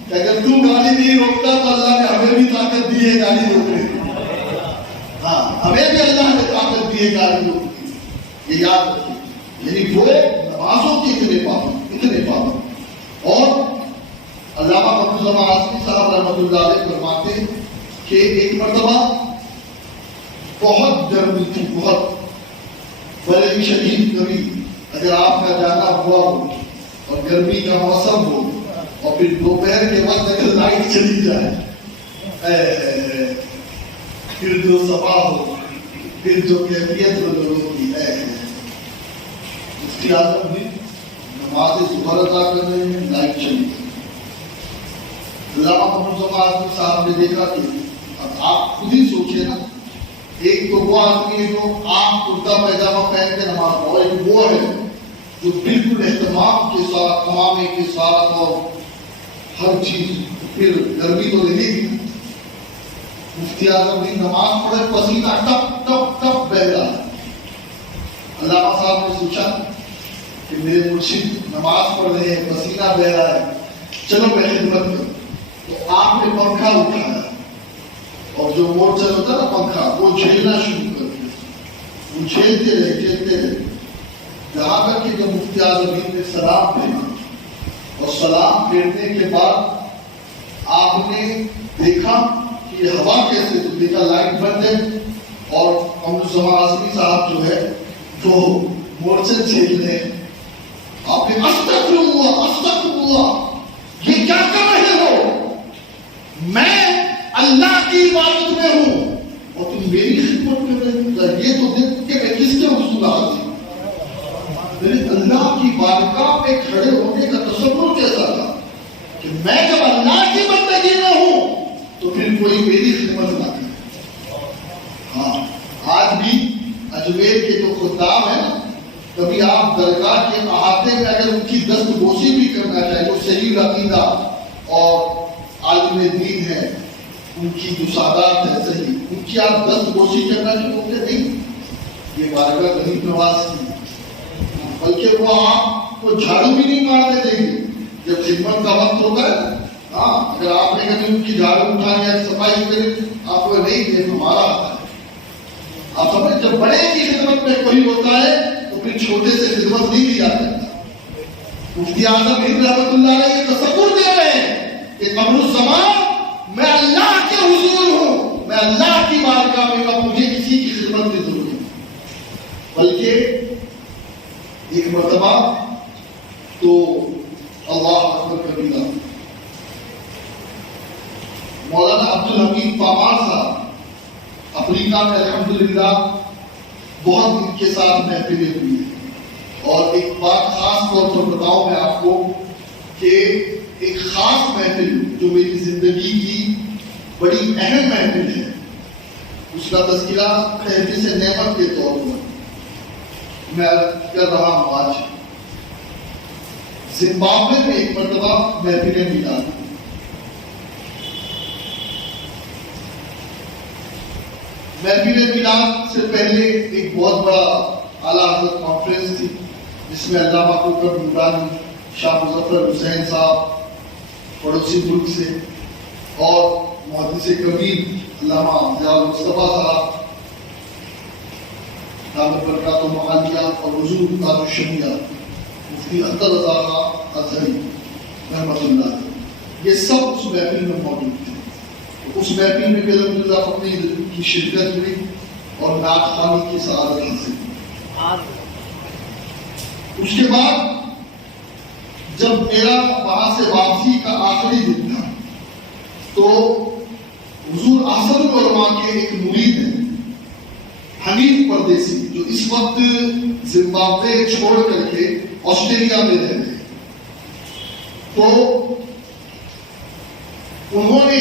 کہ اگر تو گاڑی نہیں روکتا تو اللہ نے ہمیں بھی طاقت دی ہے گاڑی روکنے کی. ہاں ہمیں بھی اللہ نے طاقت دی ہے گاڑی روکنے کی. یہ یاد رکھیے. یعنی وہ نمازوں کے اتنے پابند. اور علامہ قمرالزمان آزمی صاحب رحمۃ اللہ علیہ فرماتے ہیں کہ ایک مرتبہ بہت گرمی تھی, بہت بڑی شدید گرمی. اگر آپ کا جانا ہوا ہو اور گرمی کا موسم ہو اور پھر دوپہر کے وقت اگر لائٹ چلی جائے پھر جو صفا ہو, پھر جو کیفیت لوگوں کی ہے. مفتی اعظم بھی نماز ظہر ادا کر رہے ہیں, لائٹ چلی. علامہ قمرالزمان آزمی صاحب نے دیکھا کہ اب آپ خود ہی سوچیں نا, ایک تو وہ آدمی ہے جو عام کرتا پیجامہ پہن کے نماز پڑھا, اور ایک وہ ہے جو بالکل اہتمام کے ساتھ قمامے کے ساتھ اور ہر چیز. پھر گرمی تو لگے گی. مفتی اعظم بھی نماز پڑھے, پسینہ ٹپ ٹپ ٹپ بہ رہا ہے. علامہ صاحب نے سوچا کہ میرے مرشد نماز پڑھ رہے ہیں, پسینہ بہ رہا ہے, چلو میں خدمت کروں. تو آپ نے پنکھا اٹھایا اور جو مورچل ہوتا نا پنکھا وہ جھیلنا شروع کر دیا. وہ جھیلتے رہے یہاں تک کہ جب مفتی اعظم نے سلام پھیرا اور سلام پھیرنے کے بعد آپ نے دیکھا کہ یہ ہوا کیسے, تو دیکھا لائٹ بند ہے اور قمرالزمان آزمی صاحب جو ہے وہ مورچل جھیل رہے ہیں. آپ نے استغفر اللہ یہ کیا کر رہے ہو؟ میں اللہ کی عبادت میں ہوں اور تم میری خدمت میں رہے. یہ تو دیکھ کے میں کس کے حصول حاصل, اللہ کی بارگاہ میں کھڑے ہونے کا تصور کیسا تھا کہ میں جب اللہ کی بندگی میں ہوں تو پھر کوئی میری خدمت نہ کرے. ہاں آج بھی اجمیر کے جو خطاب ہیں نا, کبھی آپ درگاہ کے احاطے میں اگر ان کی دست بوسی بھی کرنا چاہیں, جو صحیح عقیدہ اور عالم دین ہے, ان کی جو سادات ہے صحیح, ان کی آپ دست بوسی کرنا چاہتے نہیں. یہ بارگاہ غریب نواز کی, بلکہ وہ آپ کو جھاڑو بھی نہیں مارنے دیں گے جب خدمت کا وقت ہوتا ہے. ہاں اگر آپ نے کبھی ان کی جھاڑو اٹھانے یا صفائی کریں, آپ کو نہیں کہ ہمارا آتا ہے. آپ سمجھ, جب بڑے کی خدمت میں کوئی ہوتا ہے تو پھر چھوٹے سے خدمت نہیں کی جاتی. مفتی اعظم رحمۃ اللہ علیہ یہ تصور دے رہے ہیں کہ قمرالزمان میں اللہ کے حضور ہوں, میں اللہ کی بارگاہ میں, اب مجھے کسی کی خدمت کی ضرورت نہیں. بلکہ ایک مرتبہ تو اللہ اکبر کبیرہ, مولانا عبدالحمید پامار صاحب افریقہ میں الحمدللہ بہت ان کے ساتھ محفلیں ہوئی ہیں. اور ایک بات خاص طور پر بتاؤں میں آپ کو کہ ایک خاص محفل جو میری زندگی کی بڑی اہم محفل ہے, اس کا تذکرہ تحفظ نعمت کے طور پر میں کر رہا ہوں. آج زمبابوے میں ایک مرتبہ محفلیں ملا. محفل میلاد سے پہلے ایک بہت بڑا اعلیٰ حضرت کانفرنس تھی جس میں علامہ کوکب نورانی, شاہ مظفر حسین صاحب پڑوسی ملک سے, اور محدث کبیر علامہ ضیاء المصطفیٰ صاحب دامت برکاتہ معالیہ, اور حضور تاج الشریعہ مفتی اختر رضا خان ازہری رحمۃ اللہ علیہ, یہ سب اس محفل میں موجود تھے. اس محفل میں بھی الحمدللہ اپنی کی شرکت ہوئی اور نعت خوانی کی سعادت حاصل ہوئی. اس کے بعد جب میرا وہاں سے واپسی کا آخری دن تھا تو حضور احسن العلماء کے ایک مرید ہیں حنیف پردیسی, جو اس وقت زمبابوے چھوڑ کر کے آسٹریلیا میں رہتے ہیں. تو انہوں نے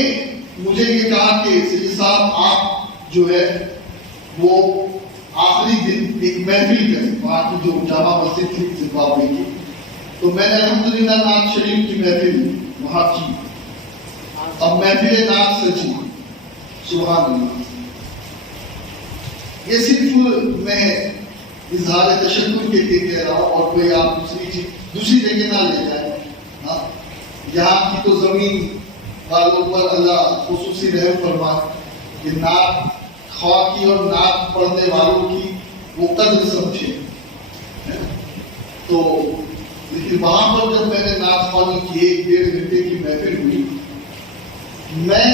مجھے یہ کہا کہ سید صاحب آپ جو ہے وہ آخری دن ایک محفل کریں وہاں کی جو جامع مسجد تھی زمبابوے کی. تو میں نے الحمدللہ نعت شریف کی محفل وہاں کی. اب محفل نعت سجی. سبحان اللہ. یہ صرف میں اظہار تشکر کے لیے کہہ رہا ہوں اور کوئی آپ دوسری جگہ نہ لے جائیں. یہاں کی تو زمین والوں پر اللہ خصوصی رحم فرمائے کہ نعت خواہ کی اور نعت پڑھنے والوں کی وہ قدر سمجھے. تو لیکن وہاں پر جب میں نے نعت خوانی کی 1-1.5 گھنٹے کی محفل ہوئی, میں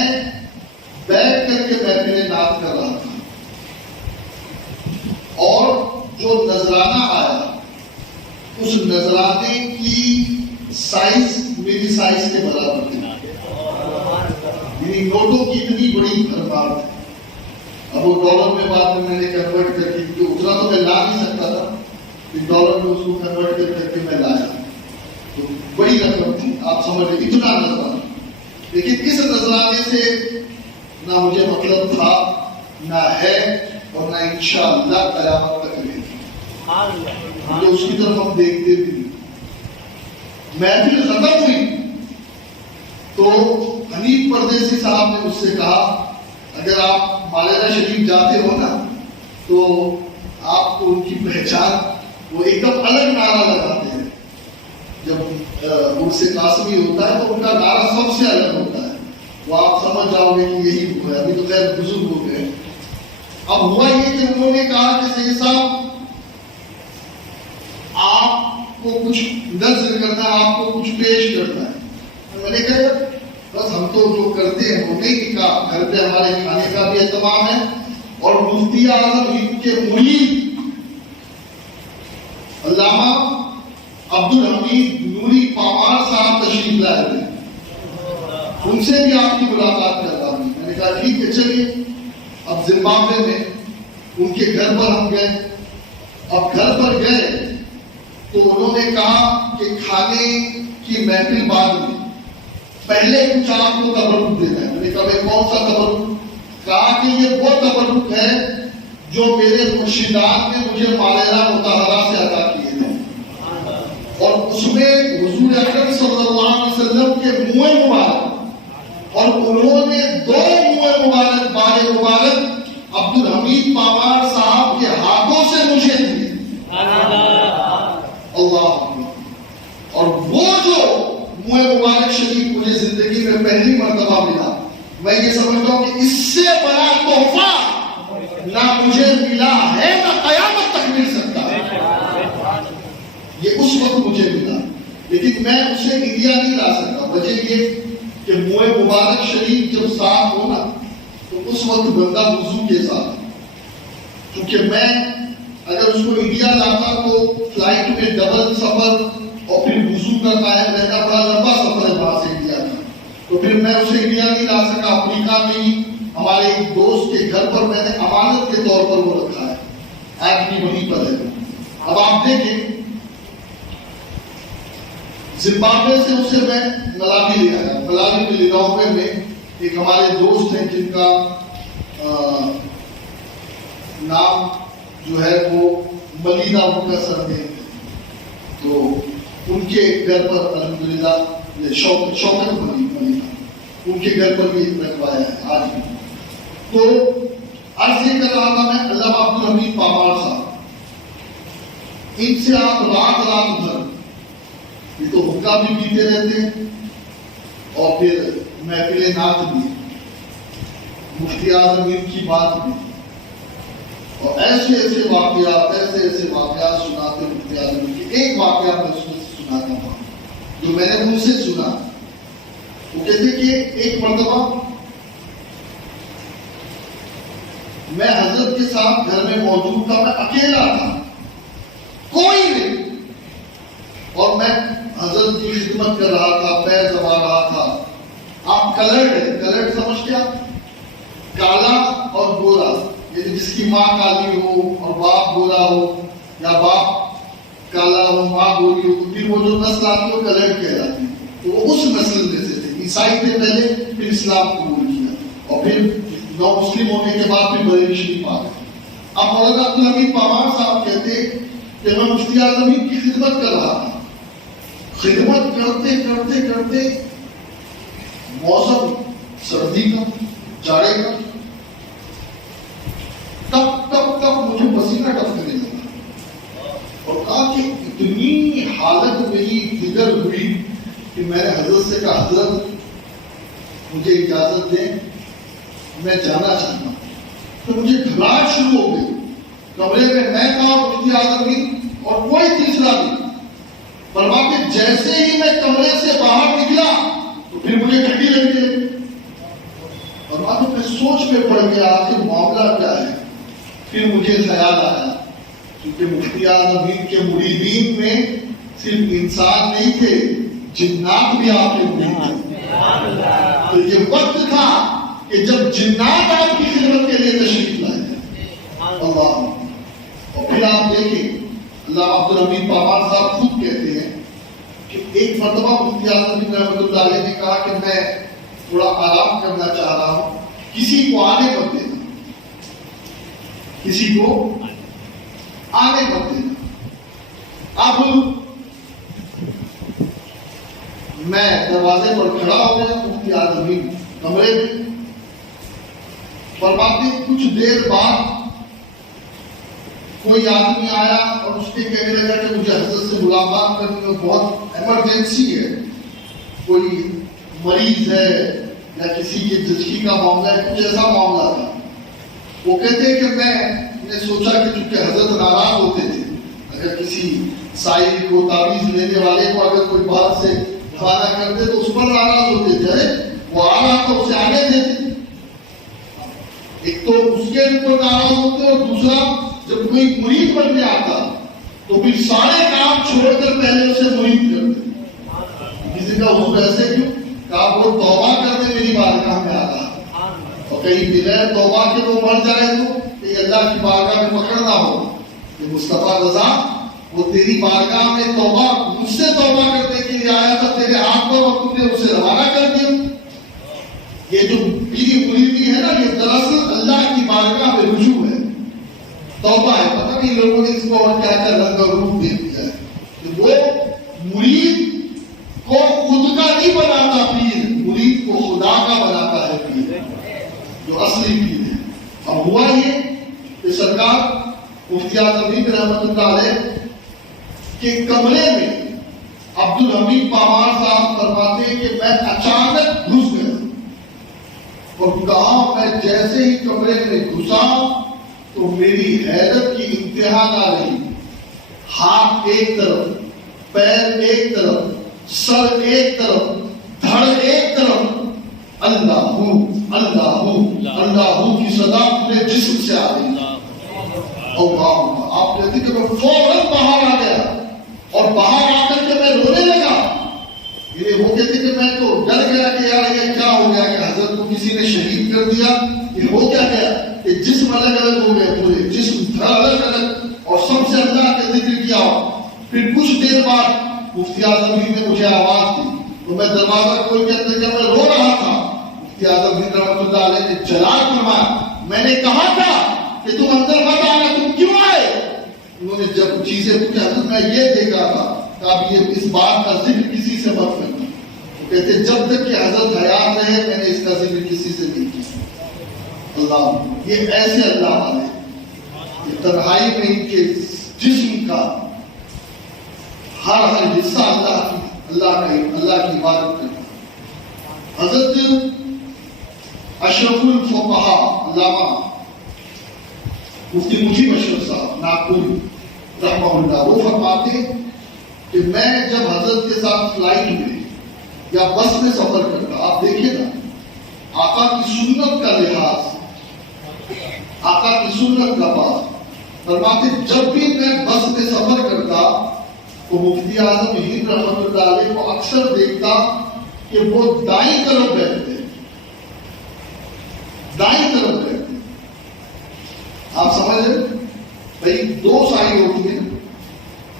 بیٹھ کر کے محفل نعت کر رہا تھا اور جو نذرانہ آیا اس نذرانے کی سائز میری سائز کے برابر تھی. یعنی نوٹوں کی اتنی بڑی بھرمار تھی. اب وہ ڈالر میں بعد میں نے کنورٹ کر کے, کیونکہ اتنا تو میں لا نہیں سکتا تھا, ڈالر میں اس کو کنورٹ کر کے میں لایا. تو بڑی رقم تھی, آپ سمجھ لیں اتنا نذرانہ. لیکن اس نذرانے سے نہ مجھے مطلب تھا نہ ہے اور نہ انشاءاللہ قیامت تک رہے. تو اس کی طرف ہم دیکھتے بھی نہیں. محفل ختم ہوئی تو حنیف پردیسی صاحب نے مجھ سے کہا اگر آپ مالیرہ شریف جاتے ہو نا تو آپ کو ان کی پہچان وہ ایک دم الگ نعرہ لگاتے ہیں. جب عرس قاسمی ہوتا ہے تو ان کا نعرہ سب سے الگ ہوتا ہے. وہ آپ سمجھ جاؤ گے کہ یہی ہوا ہے. ابھی تو خیر بزرگ ہو گئے. اب ہوا یہ کہ انہوں نے کہا کہ سید صاحب آپ کو کچھ نذر کرنا ہے, آپ کو کچھ پیش کرنا ہے. میں نے کہا بس ہم تو جو کرتے ہیں وہ نہیں کہا, گھر پہ ہمارے کھانے کا بھی اہتمام ہے اور مفتی اعظم ہند کے مرید علامہ عبدالحمید نوری پامار صاحب تشریف لائے تھے, ان سے بھی آپ کی ملاقات کر رہا ہوں. میں نے کہا ٹھیک ہے چلیے. اب زمبابوے میں ان کے گھر پر ہم گئے. اب گھر پر گئے تو انہوں نے کہا کہ کھانے کی محفل بعد میں, پہلے کچھ آپ کو تبرک دینا ہے. میں نے کہا کون سا تبرک؟ کہا کہ یہ وہ تبرک ہے جو میرے مرشدان نے مجھے مالیرہ مطہرہ سے عطا کیے ہیں, اور اس میں حضور اکرم صلی اللہ علیہ وسلم کے منہ مبارک اور انہوں نے 2 منہ مبارک بار مبارک عبدالحمید پامار صاحب کے ہاتھوں سے مجھے دیے. اللہ. اور وہ جو منہ مبارک شریف مجھے زندگی میں پہلی مرتبہ ملا, میں یہ سمجھتا ہوں کہ اس سے بڑا تحفہ نہ مجھے ملا ہے نہ قیامت تک مل سکتا ہے. یہ اس وقت مجھے ملا, لیکن میں اسے انڈیا نہیں لا سکتا. وجہ یہ کہ منہ مبارک شریف جب صاف ہو نا تو اس وقت بندہ وضو کے ساتھ, کیونکہ میں اگر اس کو انڈیا لاتا تو فلائٹ میں ڈبل سفر اور پھر وضو کرنا ہے, میرا بڑا لمبا سفر ہے وہاں سے انڈیا کا, تو پھر میں اسے انڈیا نہیں لا سکا. افریقہ میں ہی ہمارے ایک دوست کے گھر پر میں نے امانت کے طور پر وہ رکھا ہے, آج بھی وہیں پر ہے. اب آپ دیکھیں زمبابوے سے اسے میں ملاوی لے آیا. ملاوی میں لینووے میں ایک ہمارے دوست ہیں جن کا نام جو ہے وہ ملینا ان کا سر ہے, تو ان کے گھر پر الحمدللہ شوکت ملینا ان کے گھر پر بھی رکھوایا ہے آج بھی. تو عرض یہ کر رہا تھا میں علامہ عبدالحمید پامار صاحب, ان سے آپ رات بھر یہ تو حقہ بھی پیتے رہتے ہیں اور پھر محفل نعت بھی, مفتی اعظم ہند کی بات بھی, اور ایسے واقعات سناتے مفتی اعظم ہند کی. ایک واقعہ میں اس میں سناتا ہوں جو میں نے ان سے سنا. وہ کہتے کہ ایک مرتبہ میں حضرت کے ساتھ گھر میں موجود تھا, میں اکیلا تھا, کوئی نہیں, اور میں حضرت کی خدمت کر رہا تھا, پیر دبا رہا تھا. آپ کلرڈ سمجھتے آپ, کالا اور گورا, یعنی جس کی ماں کالی ہو اور باپ گورا ہو, یا باپ کالا ہو ماں گوری ہو, تو پھر وہ جو نسل آتی ہے وہ کلرڈ کہلاتی ہے. تو وہ اس نسل میں سے تھے, عیسائی تھے پہلے, پھر اسلام قبول کیا. پھر نو مسلم ہونے کے بعد پھر بریلی شریف آ گئے. اب مولانا عبدالحمید پامار صاحب کہتے کہ میں مفتی اعظم ہند کی خدمت کر رہا تھا. خدمت کرتے کرتے کرتے موسم سردی کا جاڑے کا تب مجھے پسینہ ٹپکنے لگا اور کہا کہ اتنی حالت میری دیگر ہوئی کہ میں نے حضرت سے کہا حضرت مجھے اجازت دیں میں جانا چاہتا ہوں. تو مجھے گھبراہٹ شروع ہو گئی. کمرے میں تھا اور مفتی اعظم ہند اور کوئی تیسرا نہیں. فرماتے جیسے ہی میں کمرے سے باہر نکلا تو پھر مجھے ٹھنڈی لگ گئی. فرماتے میں سوچ میں پڑ گیا کہ معاملہ کیا ہے. پھر مجھے خیال آیا کیونکہ مفتی اعظم ہند کے مریدین میں صرف انسان نہیں تھے جنات بھی آپ کے مرید تھے. تو یہ وقت تھا کہ جب جنات آپ کی خدمت کے لیے تشریف لائے. اللہ. اور پھر آپ دیکھیں اللہ عبدالحمید پامار صاحب خود کہتے ہیں کہ ایک مرتبہ مفتی اعظم ہند رحمۃ اللہ علیہ نے کہا کہ میں تھوڑا آرام کرنا چاہ رہا ہوں, کسی کو آنے مت دینا, کسی کو آنے مت دینا. اب میں دروازے پر کھڑا ہو گیا, مفتی اعظم ہند کمرے میں. فرماتے کچھ دیر بعد کوئی آدمی آیا اور اس نے کہنے لگا کہ مجھے حضرت سے ملاقات کرنی ہے, بہت ایمرجنسی ہے, کوئی مریض ہے یا کسی کی زچگی کا معاملہ ہے, کچھ ایسا معاملہ تھا. وہ کہتے ہیں کہ میں نے سوچا کہ چونکہ حضرت ناراض ہوتے تھے, اگر کسی سائل کو تعویذ لینے والے کو اگر کوئی بات سے فائدہ کرتے تو اس پر ناراض ہوتے تھے. وہ آ رہا تو اسے آنے دیتے. ایک تو اس کے اوپر ناراض ہوتے اور دوسرا جب کوئی مرید بننے آتا تو پھر سارے کام چھوڑ کر پہلے اسے مرید کرتے. کسی کا حضور ایسے کیوں کہا وہ توبہ کرنے میری بارگاہ میں آ رہا اور کہیں بغیر توبہ کے وہ مر جائے تو کہ اللہ کی بارگاہ میں پکڑنا ہو. کہ مصطفیٰ رضا وہ تیری بارگاہ میں توبہ مجھ سے توبہ کرنے کے لیے آیا تھا, تیرے ہاتھ پر اور تم نے اسے روانہ کر دیا. یہ جو پیری مریدی ہے نا, یہ دراصل اللہ کی بارگاہ میں رجوع ہے, توبہ ہے. پتہ نہیں لوگوں نے اس کو اور کیا کیا رنگ اور روپ دے دیا ہے کہ وہ مرید کو خود کا نہیں بناتا پیر, مرید کو خدا کا بناتا ہے پیر, جو اصلی پیر ہے. اب ہوا یہ کہ سرکار مفتی اعظم ہند رحمۃ اللہ علیہ کے کمرے میں عبدالحمید پامار صاحب فرماتے ہیں کہ میں اچانک گھس گیا اور کہا میں جیسے ہی کمرے میں گھسا تو میری حیرت کی انتہا نہ رہی. ہاتھ ایک طرف, پیر ایک طرف, سر ایک طرف, دھڑ ایک طرف, اللہ اللہ اللہ کی صدا پورے جسم سے آ گئی. آپ کہتے کہ میں فوراً باہر آ گیا اور باہر آ کر کے میں رونے لگا. وہ کہتے کہ میں تو ڈر گیا کہ یار یہ کیا ہو گیا کہ حضرت کو کسی نے شہید کر دیا. یہ ہو کیا گیا کہ جسم الگ الگ ہو گئے, پورے جسم الگ الگ, اور سب سے اللہ کا ذکر کیا. پھر کچھ دیر بعد مفتی اعظم ہند نے مجھے آواز دی تو میں دروازہ کھول کے اندر جب میں رو رہا تھا, مفتی اعظم ہند رحمۃ اللہ علیہ نے جلال فرمایا میں نے کہا تھا کہ تم اندر مت آنا, تم کیوں آئے؟ انہوں نے جب چیزیں پوچھا تو میں یہ دیکھا تھا کہ اب یہ اس بات کا ذکر کسی سے مت کرنا. کہتے جب تک کہ حضرت حیات رہے میں نے اس کا ذکر کسی سے نہیں کیا. اللہ یہ ایسے اللہ والے یہ تنہائی میں ان کے جسم کا ہر حصہ اللہ کی عبادت کرتا. حضرت اشرف الفقہا علامہ مفتی مجیب اشرف صاحب ناگپور رحمہ اللہ, وہ فرماتے کہ میں جب حضرت کے ساتھ فلائٹ میں یا بس میں سفر کرتا, آپ دیکھیں نا آقا کی سنت کا لحاظ, آقا کی سنت کا پاس. فرماتے جب بھی میں بس میں سفر کرتا تو مفتی اعظم ہند رحمۃ اللہ علیہ کو اکثر دیکھتا کہ وہ دائیں طرف بیٹھتے, دائیں طرف بیٹھتے. آپ سمجھ رہے بھائی دو سائی ہوتی ہیں.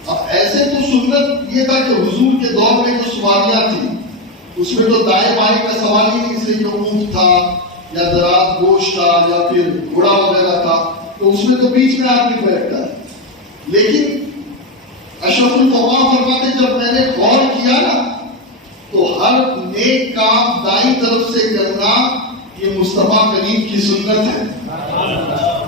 اب ایسے تو سنت یہ تھا کہ حضور کے دور میں جو سواریاں تھیں اس میں تو دائیں بائیں کا سوال ہی نہیں, اس لیے کہ اونٹ تھا, یا دراز گوشت تھا یا پھر گھوڑا وغیرہ تھا تو اس میں تو بیچ میں آدمی بیٹھتا ہے. لیکن اشرف القوام فرماتے جب میں نے غور کیا نا تو ہر نیک کام دائیں طرف سے کرنا یہ مصطفیٰ کریم کی سنت ہے.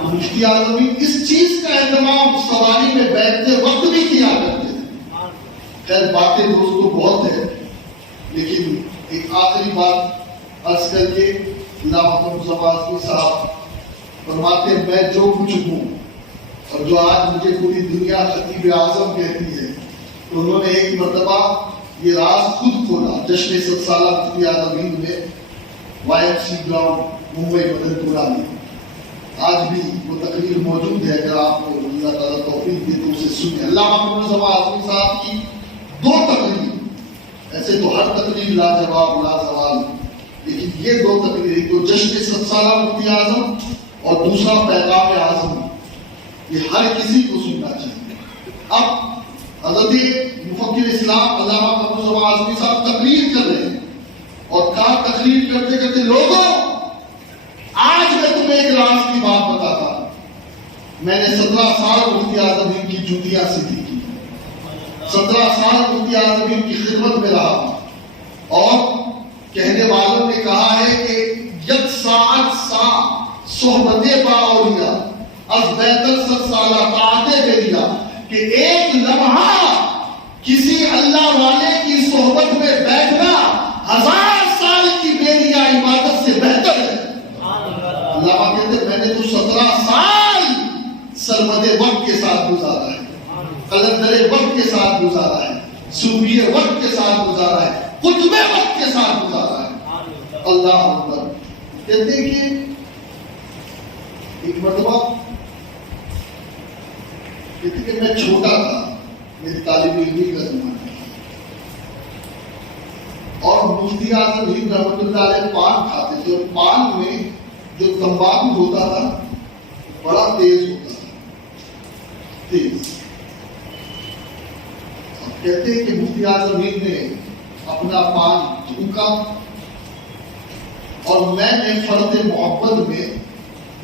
مفتی اعظم اس چیز کا اہتمام سواری میں بیٹھتے وقت بھی کیا کرتے تھے. خیر باتیں دوستوں بہت ہے لیکن ایک آخری بات عرض کر کے علامہ محمد مصطفیٰ صاحب فرماتے ہیں میں جو کچھ ہوں اور جو آج مجھے پوری دنیا خطیب اعظم کہتی ہے تو انہوں نے ایک مرتبہ یہ راز خود کھولا جشن 7 سالہ مفتی اعظم ہند میں YMC گراؤنڈ ممبئی مدن پورہ میں. آج بھی وہ تقریر موجود ہے, اگر آپ کو اللہ تعالیٰ توفیق دے تو اسے سنیں. علامہ محمد مصطفیٰ اعظمی صاحب کی 2 تقریر, ایسے تو ہر تقریر لاجواب لازوال, لیکن یہ 2 تقریریں تو جشن 7 سالہ مفتی اعظم اور دوسرا پیغام اعظم, یہ ہر کسی کو سننا چاہیے. اب حضرت مفکر اسلام علامہ محمد مصطفیٰ اعظمی صاحب تقریر کر رہے ہیں اور کہا تقریر کرتے کرتے لوگوں آج میں تمہیں ایک راز کی بات بتاتا ہوں. میں نے 17 سال مفتی اعظم کی جوتیاں سیدھی کی, 17 سال مفتی اعظم کی خدمت میں رہا اور کہنے والوں نے کہا ہے کہ یک ساعت سا صحبت با اولیاء از بہتر 7 سالہ طاعت بیریا, کہ ایک لمحہ کسی اللہ والے کی صحبت میں بیٹھنا 1000 سال کی بیریا عبادت سے بہتر ہے. علامہ کہتے ہیں میں نے تو 17 سال سرمد وقت کے ساتھ گزارا ہے, قلندر وقت کے ساتھ گزارا ہے, صوفی وقت کے ساتھ گزارا ہے, قطب وقت کے ساتھ گزارا ہے. اللہ اکبر. کہتے ہیں کہ ایک مرتبہ کہتے ہیں کہ میں چھوٹا تھا, میری طالب علمی کا زمانہ اور مفتی اعظم ہند رحمۃ اللہ علیہ پان کھاتے تھے اور پان میں جو تمباکو ہوتا تھا بڑا تیز ہوتا تھا, تیز. کہتے ہیں کہ مفتی اعظم ہند نے اپنا پان تھوکا اور میں نے فرد محبت میں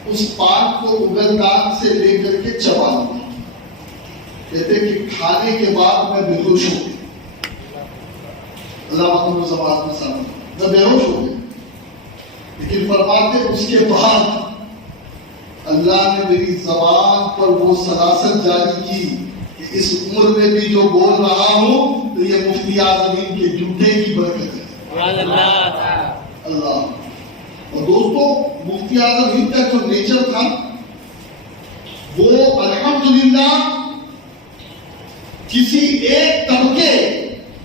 اس پان کو اگلدان سے لے کر کے چبا لیا. کہتے ہیں کہ کھانے کے بعد میں بے ہوش ہو گیا. اللہ محمد مصطفیٰ اعظمی صاحب میں بے ہوش ہو گیا, لیکن فرماتے اس کے بعد اللہ نے میری زبان پر وہ سلاسل جاری کی کہ اس عمر میں بھی جو بول رہا ہوں تو یہ مفتی اعظم کے جوتے کی برکت ہے. اللہ. اور دوستوں مفتی اعظم ہند کا جو نیچر تھا وہ الحمدللہ کسی ایک طبقے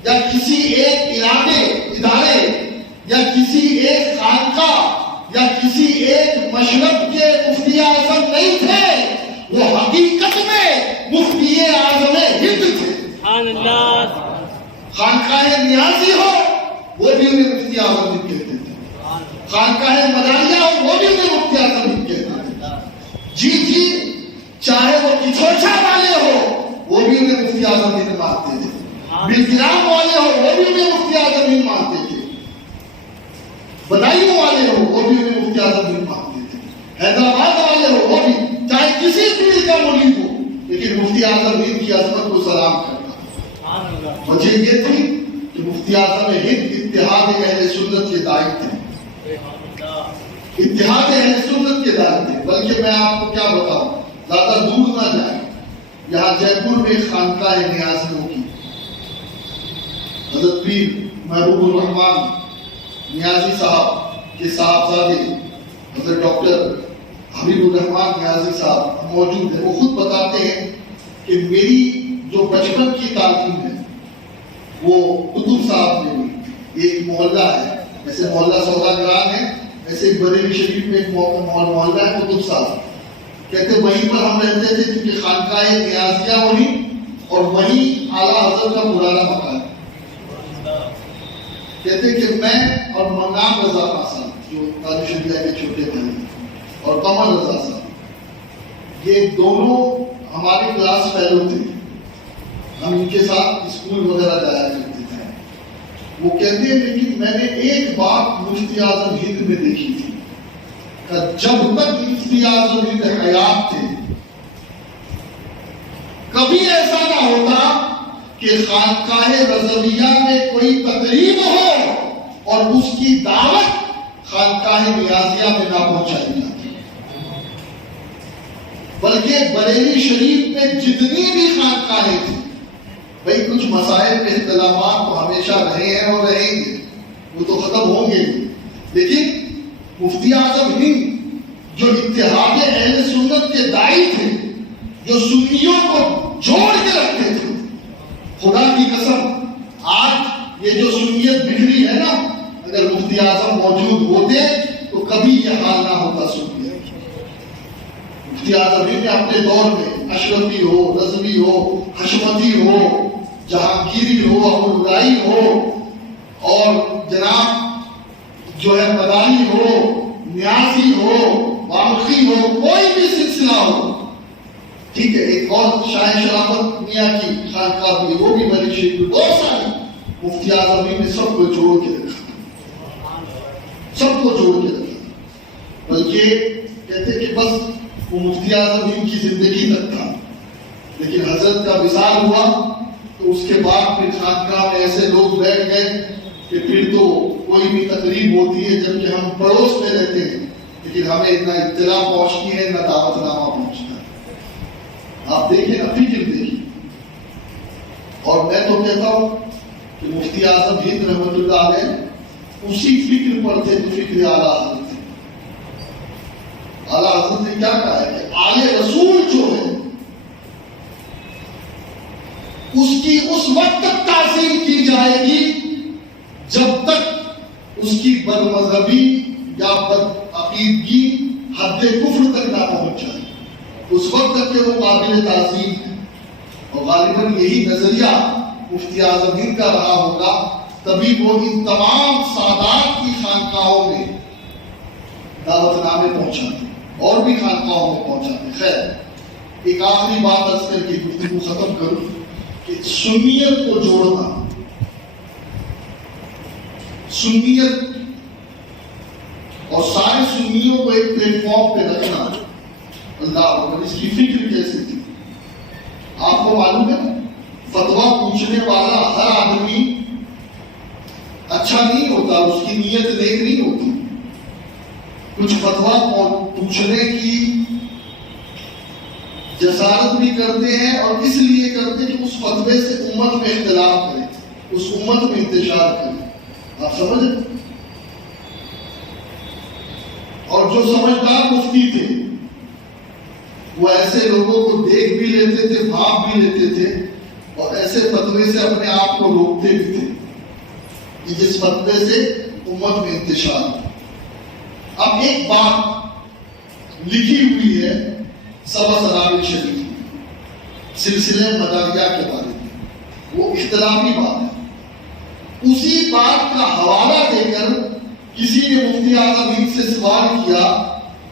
یا کسی ایک ادارے یا کسی ایک خانقاہ یا کسی ایک مشرب کے مفتی اعظم نہیں تھے, وہ حقیقت میں مفتی اعظم ہند تھے. خانقاہ نیازی ہو وہ بھی انہیں مفتی اعظم ہند کہتے تھے, خانقاہ مداریہ ہو وہ بھی انہیں مفتی اعظم ہند کہتے تھے. جی چاہے وہ کچھوچا والے ہو وہ بھی انہیں مفتی اعظم ہند مانتے تھے, بلگرام والے ہو وہ بھی انہیں مفتی اعظم ہند مانتے تھے, بدایوں والے ہو وہ بھی انہیں مفتی اعظم ہند مانتے تھے, حیدرآباد والے ہو وہ بھی, چاہے کسی دل کا مرید ہو لیکن مفتی اعظم ہند کی عظمت کو سلام کرتا. وجہ یہ تھی کہ مفتی اعظم ہند اتحاد اہل سنت کے داعی تھے, اتحاد اہل سنت کے داعی تھے. بلکہ میں آپ کو کیا بتاؤں, زیادہ دور نہ جائیں, یہاں جے پور میں خانقاہ نیازیوں کی حضرت پیر محبوب الرحمان نیازی صاحب کے صاحبزادے حضرت ڈاکٹر حبیب الرحمان نیازی صاحب موجود ہیں. وہ خود بتاتے ہیں کہ میری جو بچپن کی تعلیم ہے وہ قطب صاحب میں ہوئی. ایک محلہ ہے, جیسے محلہ سوداگران ہے ایسے بریلی شریف میں ایک محلہ ہے قطب صاحب. کہتے وہیں پر ہم رہتے تھے کیونکہ خانقاہ نیازیہ وہیں اور وہیں اعلیٰ حضرت کا پرانا مکان ہے. کہتے کہ میں اور منان رضا صاحب جو قاری شریعہ کے چھوٹے بھائی اور قمر رضا صاحب یہ دونوں ہمارے کلاس فیلو تھے, ہم ان کے ساتھ اسکول وغیرہ جایا کرتے تھے. وہ کہتے ہیں لیکن میں نے ایک بات مفتی اعظم ہند میں دیکھی تھی جب تک مفتی اعظم ہند حیات تھے کبھی ایسا نہ ہوتا کہ خانقاہ رضویہ میں کوئی تقریب ہو اور اس کی دعوت خانقاہ نیازیہ میں نہ پہنچائی جاتی، بلکہ بریلی شریف میں جتنی بھی خانقاہیں تھیں، بھئی کچھ مسائل میں اختلافات تو ہمیشہ رہے ہیں اور رہیں گے، وہ تو ختم ہوں گے، لیکن مفتی اعظم ہند جو اتحاد اہل سنت کے داعی تھے، جو سنیوں کو جوڑ کے رکھتے تھے، خدا کی قسم آج یہ جو سنیت بگڑی ہے نا، اگر مفتی اعظم موجود ہوتے تو کبھی یہ حال نہ ہوتا سنیت۔ مفتی اعظم ہند نے اپنے دور میں اشرفی ہو، رضوی ہو، حشمتی ہو، جہانگیری ہو، ابوالرائی ہو، اور جناب جو ہے مدانی ہو، نیازی ہو، بامخی ہو، کوئی بھی سلسلہ ہو، ٹھیک ہے، ایک اور شاہ شرافت میاں کی خانقاہ بھی، وہ بھی بریلی شریف میں، بہت ساری، مفتی اعظم ہند نے سب کو جوڑ کے رکھا، سب کو جوڑ کے رکھا، بلکہ کہتے کہ بس وہ مفتی اعظم ہند کی زندگی تک تھا، لیکن حضرت کا وصال ہوا تو اس کے بعد پھر خانقاہ میں ایسے لوگ بیٹھ گئے کہ پھر تو کوئی بھی تقریب ہوتی ہے جبکہ ہم پڑوس میں رہتے ہیں لیکن ہمیں نہ اطلاع پہنچتی ہے نہ دعوت نامہ پہنچتا ہے۔ آپ دیکھیں نا، فکر دیکھیں، اور میں تو کہتا ہوں کہ مفتی اعظم ہند رحمۃ اللہ علیہ اسی فکر پر تھے جو فکر اعلیٰ حضرت تھے۔ اعلیٰ حضرت نے کیا کہا ہے کہ آل رسول جو ہے اس کی اس وقت تک تعظیم کی جائے گی جب تک اس کی بد مذہبی یا بد عقیدگی حد کفر تک نہ پہنچ جائے، اس وقت تک کہ وہ قابل تعظیم ہے، اور غالباً یہی نظریہ مفتی اعظم ہند کا رہا ہوگا، تبھی وہ ان تمام سادات کی خانقاہوں میں دعوت نامے پہنچاتے اور بھی خانقاہوں میں پہنچاتے۔ خیر، ایک آخری بات عرض کر کے گفتگو ختم کروں کہ سنیت کو جوڑنا، سنیت اور سارے سنیوں کو ایک پلیٹ فارم پہ رکھنا، اللہ اکبر، اس کی فکر کیسے تھی؟ آپ کو معلوم ہے فتویٰ پوچھنے والا ہر آدمی اچھا نہیں ہوتا، اس کی نیت نیک نہیں ہوتی۔ کچھ فتویٰ پوچھنے کی جسارت بھی کرتے ہیں اور اس لیے کرتے ہیں کہ اس فتوے سے امت میں اختلاف کرے، اس امت میں انتشار کرے، آپ سمجھیں؟ اور جو سمجھدار مفتی تھے وہ ایسے لوگوں کو دیکھ بھی لیتے تھے، بھاپ بھی لیتے تھے، اور ایسے فتوے سے اپنے آپ کو روکتے بھی تھے کہ جس فتوے سے امت میں انتشار ہو۔ اب ایک بات لکھی ہوئی ہے سبا سراوی شریف سلسلہ مداریہ کے بارے میں، وہ اختلافی بات ہے، اسی بات کا حوالہ دے کر کسی نے مفتی اعظم ہند سے سوال کیا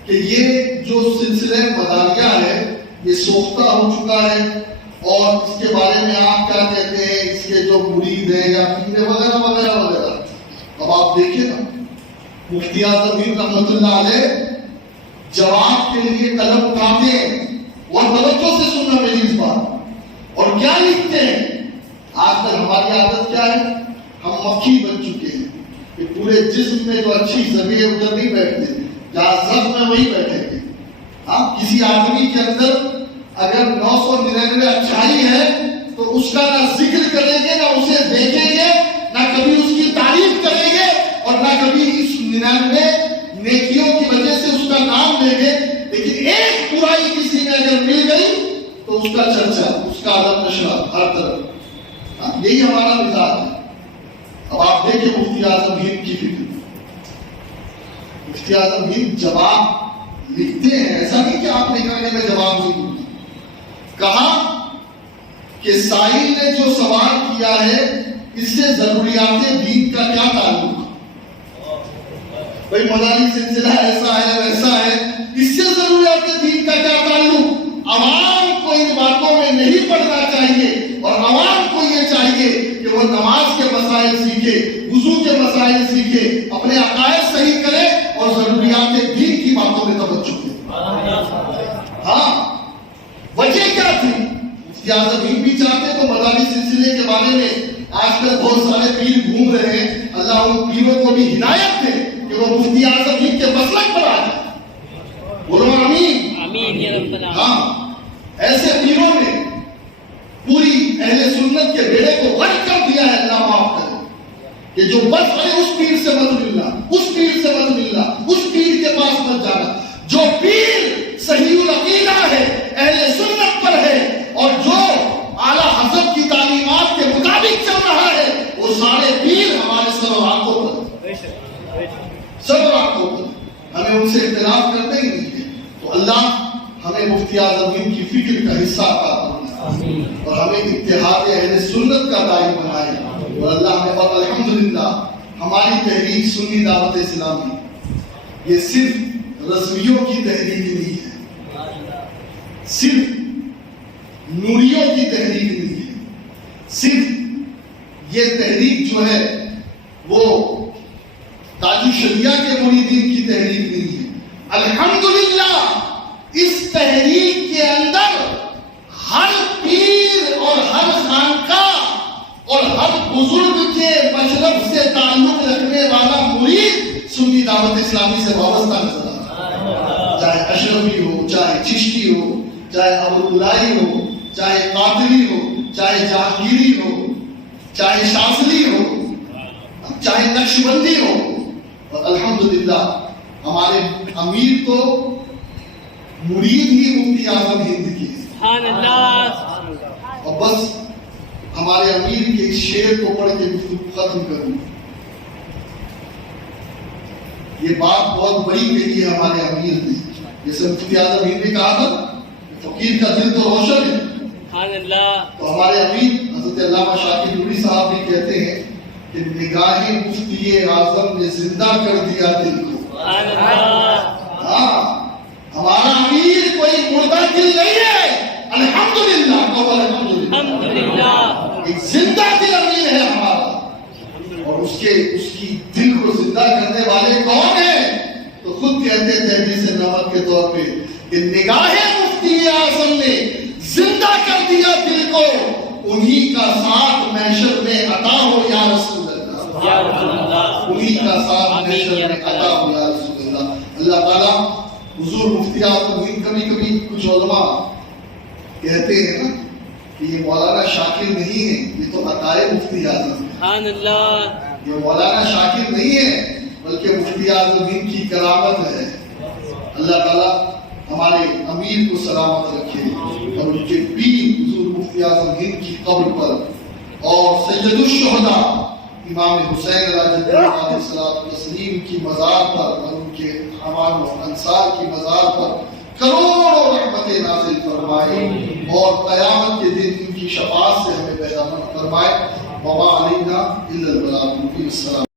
کہ یہ جو سلسلہ مداریہ ہے یہ سوختہ ہو چکا ہے اور اس کے بارے میں آپ کیا کہتے ہیں، اس کے جو مرید ہیں یا پیرے وغیرہ وغیرہ وغیرہ۔ اب آپ دیکھیں نا، مفتی اعظم ہند رحمۃ اللہ علیہ جواب کے لیے قلم اٹھاتے ہیں اور توجہ سے سننا میری اس بات، اور کیا لکھتے ہیں؟ آج کل ہماری عادت کیا ہے، ہم مکھی بن چکے ہیں کہ پورے جسم میں جو اچھی جگہ ادھر نہیں بیٹھتے، جہاں زخم ہے وہی بیٹھیں گے۔ ہاں، کسی آدمی کے اندر اگر 999 اچھائی ہے تو اس کا نہ ذکر کریں گے، نہ اسے دیکھیں گے، نہ کبھی اس کی تعریف کریں گے، اور نہ کبھی اس 99 نیکیوں کی وجہ سے اس کا نام لیں گے، لیکن ایک برائی کسی میں اگر مل گئی تو اس کا چرچا، اس کا ادب نشر ہر طرف۔ یہی ہمارا مزاج ہے۔ اب آپ دیکھیں مفتی اعظم ہند کی فکر، مفتی اعظم ہند جواب لکھتے ہیں، ایسا نہیں کہ آپ نے کہا کہ میں جواب نہیں دوں گا، کہا کہ سائل نے جو سوال کیا ہے اس سے ضروریات دین کا کیا تعلق؟ بھائی مداری سلسلہ ایسا ہے ویسا ہے، اس سے ضروریات دین کا کیا تعلق؟ عوام کو ان باتوں میں نہیں پڑھنا چاہیے، اور عوام کو یہ چاہیے کہ وہ نماز کے مسائل سیکھے، وضو کے مسائل سیکھے، اپنے عقائد صحیح کرے اور ضروریات دین کی باتیں مفتی اعظم ہند بھی چاہتے تو مداری سلسلے کے بارے میں آج کل بہت سارے پیر گھوم رہے ہیں، اللہ ان پیروں کو بھی ہدایت دے کہ وہ مفتی اعظم ہند کے مسلک پر آ جائے، بولو آمین آمین یا رب العالمین۔ ہاں، ایسے پیروں نے پوری اہل سنت کے بیڑے کو غرق کر دیا ہے، اللہ معاف کرے، کہ جو بس ہے اس پیر سے مت ملنا، اس پیر سے مت ملنا، اس پیر کے پاس مت جانا۔ جو پیر صحیح العقیدہ ہے، اہل سنت پر ہے، اور جو اعلیٰ حضرت کی تعلیمات کے مطابق چل رہا ہے، وہ سارے پیر ہمارے سر اور آنکھوں پر، سر اور آنکھوں پر، ہمیں ان سے اختلاف کرتے ہی نہیں ہے۔ تو اللہ ہمیں مفتی اعظم ہند کی فکر کا حصہ عطا فرمائے اور ہمیں اتحاد اہل سنت کا داعی بنائے، اور اللہ ہمیں، اور الحمدللہ ہماری تحریک سنی دعوت اسلامی یہ صرف رضویوں کی تحریک نہیں ہے، صرف نوریوں کی تحریک نہیں ہے، صرف یہ تحریک جو ہے وہ تاج شریعہ کے مریدین کی تحریک نہیں ہے۔ الحمدللہ اس تحریک کے اندر ہر پیر اور ہر خانقاہ اور ہر بزرگ کے مشرب سے تعلق رکھنے والا مرید سنی دعوت اسلامی سے وابستہ نظر آتا ہے، چاہے اشرفی ہو، چاہے چشتی ہو، چاہے ابوالعلائی ہو، چاہے قادری ہو، چاہے جہانگیری ہو، چاہے شاذلی ہو، چاہے نقشبندی ہو۔ اور الحمدللہ ہمارے امیر تو مرید ہی مفتی اعظم ہند کی ہے، سبحان اللہ۔ اور بس ہمارے امیر کے اس شعر کو پڑھ کے گفتگو ختم کروں۔ یہ بات بہت بڑی کہی ہے ہمارے امیر نے، جیسے مفتی اعظم ہند نے کہا تھا فقیر کا دل تو روشن ہے، سبحان اللہ۔ تو ہمارے امیر حضرت علامہ شاکر نوری صاحب بھی کہتے ہیں کہ نگاہ مفتی اعظم نے زندہ کر دیا دل کو۔ سبحان اللہ۔ ہاں، ہمارا امیر کوئی مردہ دل نہیں ہے، الحمدللہ، الحمدللہ، الحمدللہ، ایک زندہ دل امیر ہے ہمارا، اور اس کی دل کو زندہ کرنے والے کون ہیں؟ تو خود کہتے تھے جیسے نمک کے طور پہ کہ نگاہ مفتی اعظم نے زندہ کر دیا دل کو، انہی کا ساتھ محشر میں عطا ہو یا رسول اللہ، یا رسول اللہ، انہی کا ساتھ محشر میں عطا ہو یا رسول اللہ۔ اللہ تعالیٰ حضور مفتی اعظم ہند، کبھی کچھ علماء کہتے ہیں نا کہ یہ مولانا شاکر نہیں ہے، یہ تو عطائے مفتی اعظم ہے، سبحان اللہ۔ یہ مولانا شاکر نہیں ہے بلکہ مفتی اعظم ہند کی کرامت ہے۔ اللہ تعالیٰ ہمارے امیر کو سلامت رکھے اور ان کے پیر حضور مفتی اعظم ہند کی قبر پر اور سید الشہداء امام حسین علیہ السلام کی مزار پر اور ان کے عوام و انصار کی مزار پر کروڑوں رحمتیں نازل فرمائے اور قیامت کے دن ان کی شفاعت سے ہمیں بہرامند فرمائے۔ وما علینا الا البلاغ المبین۔ السلام۔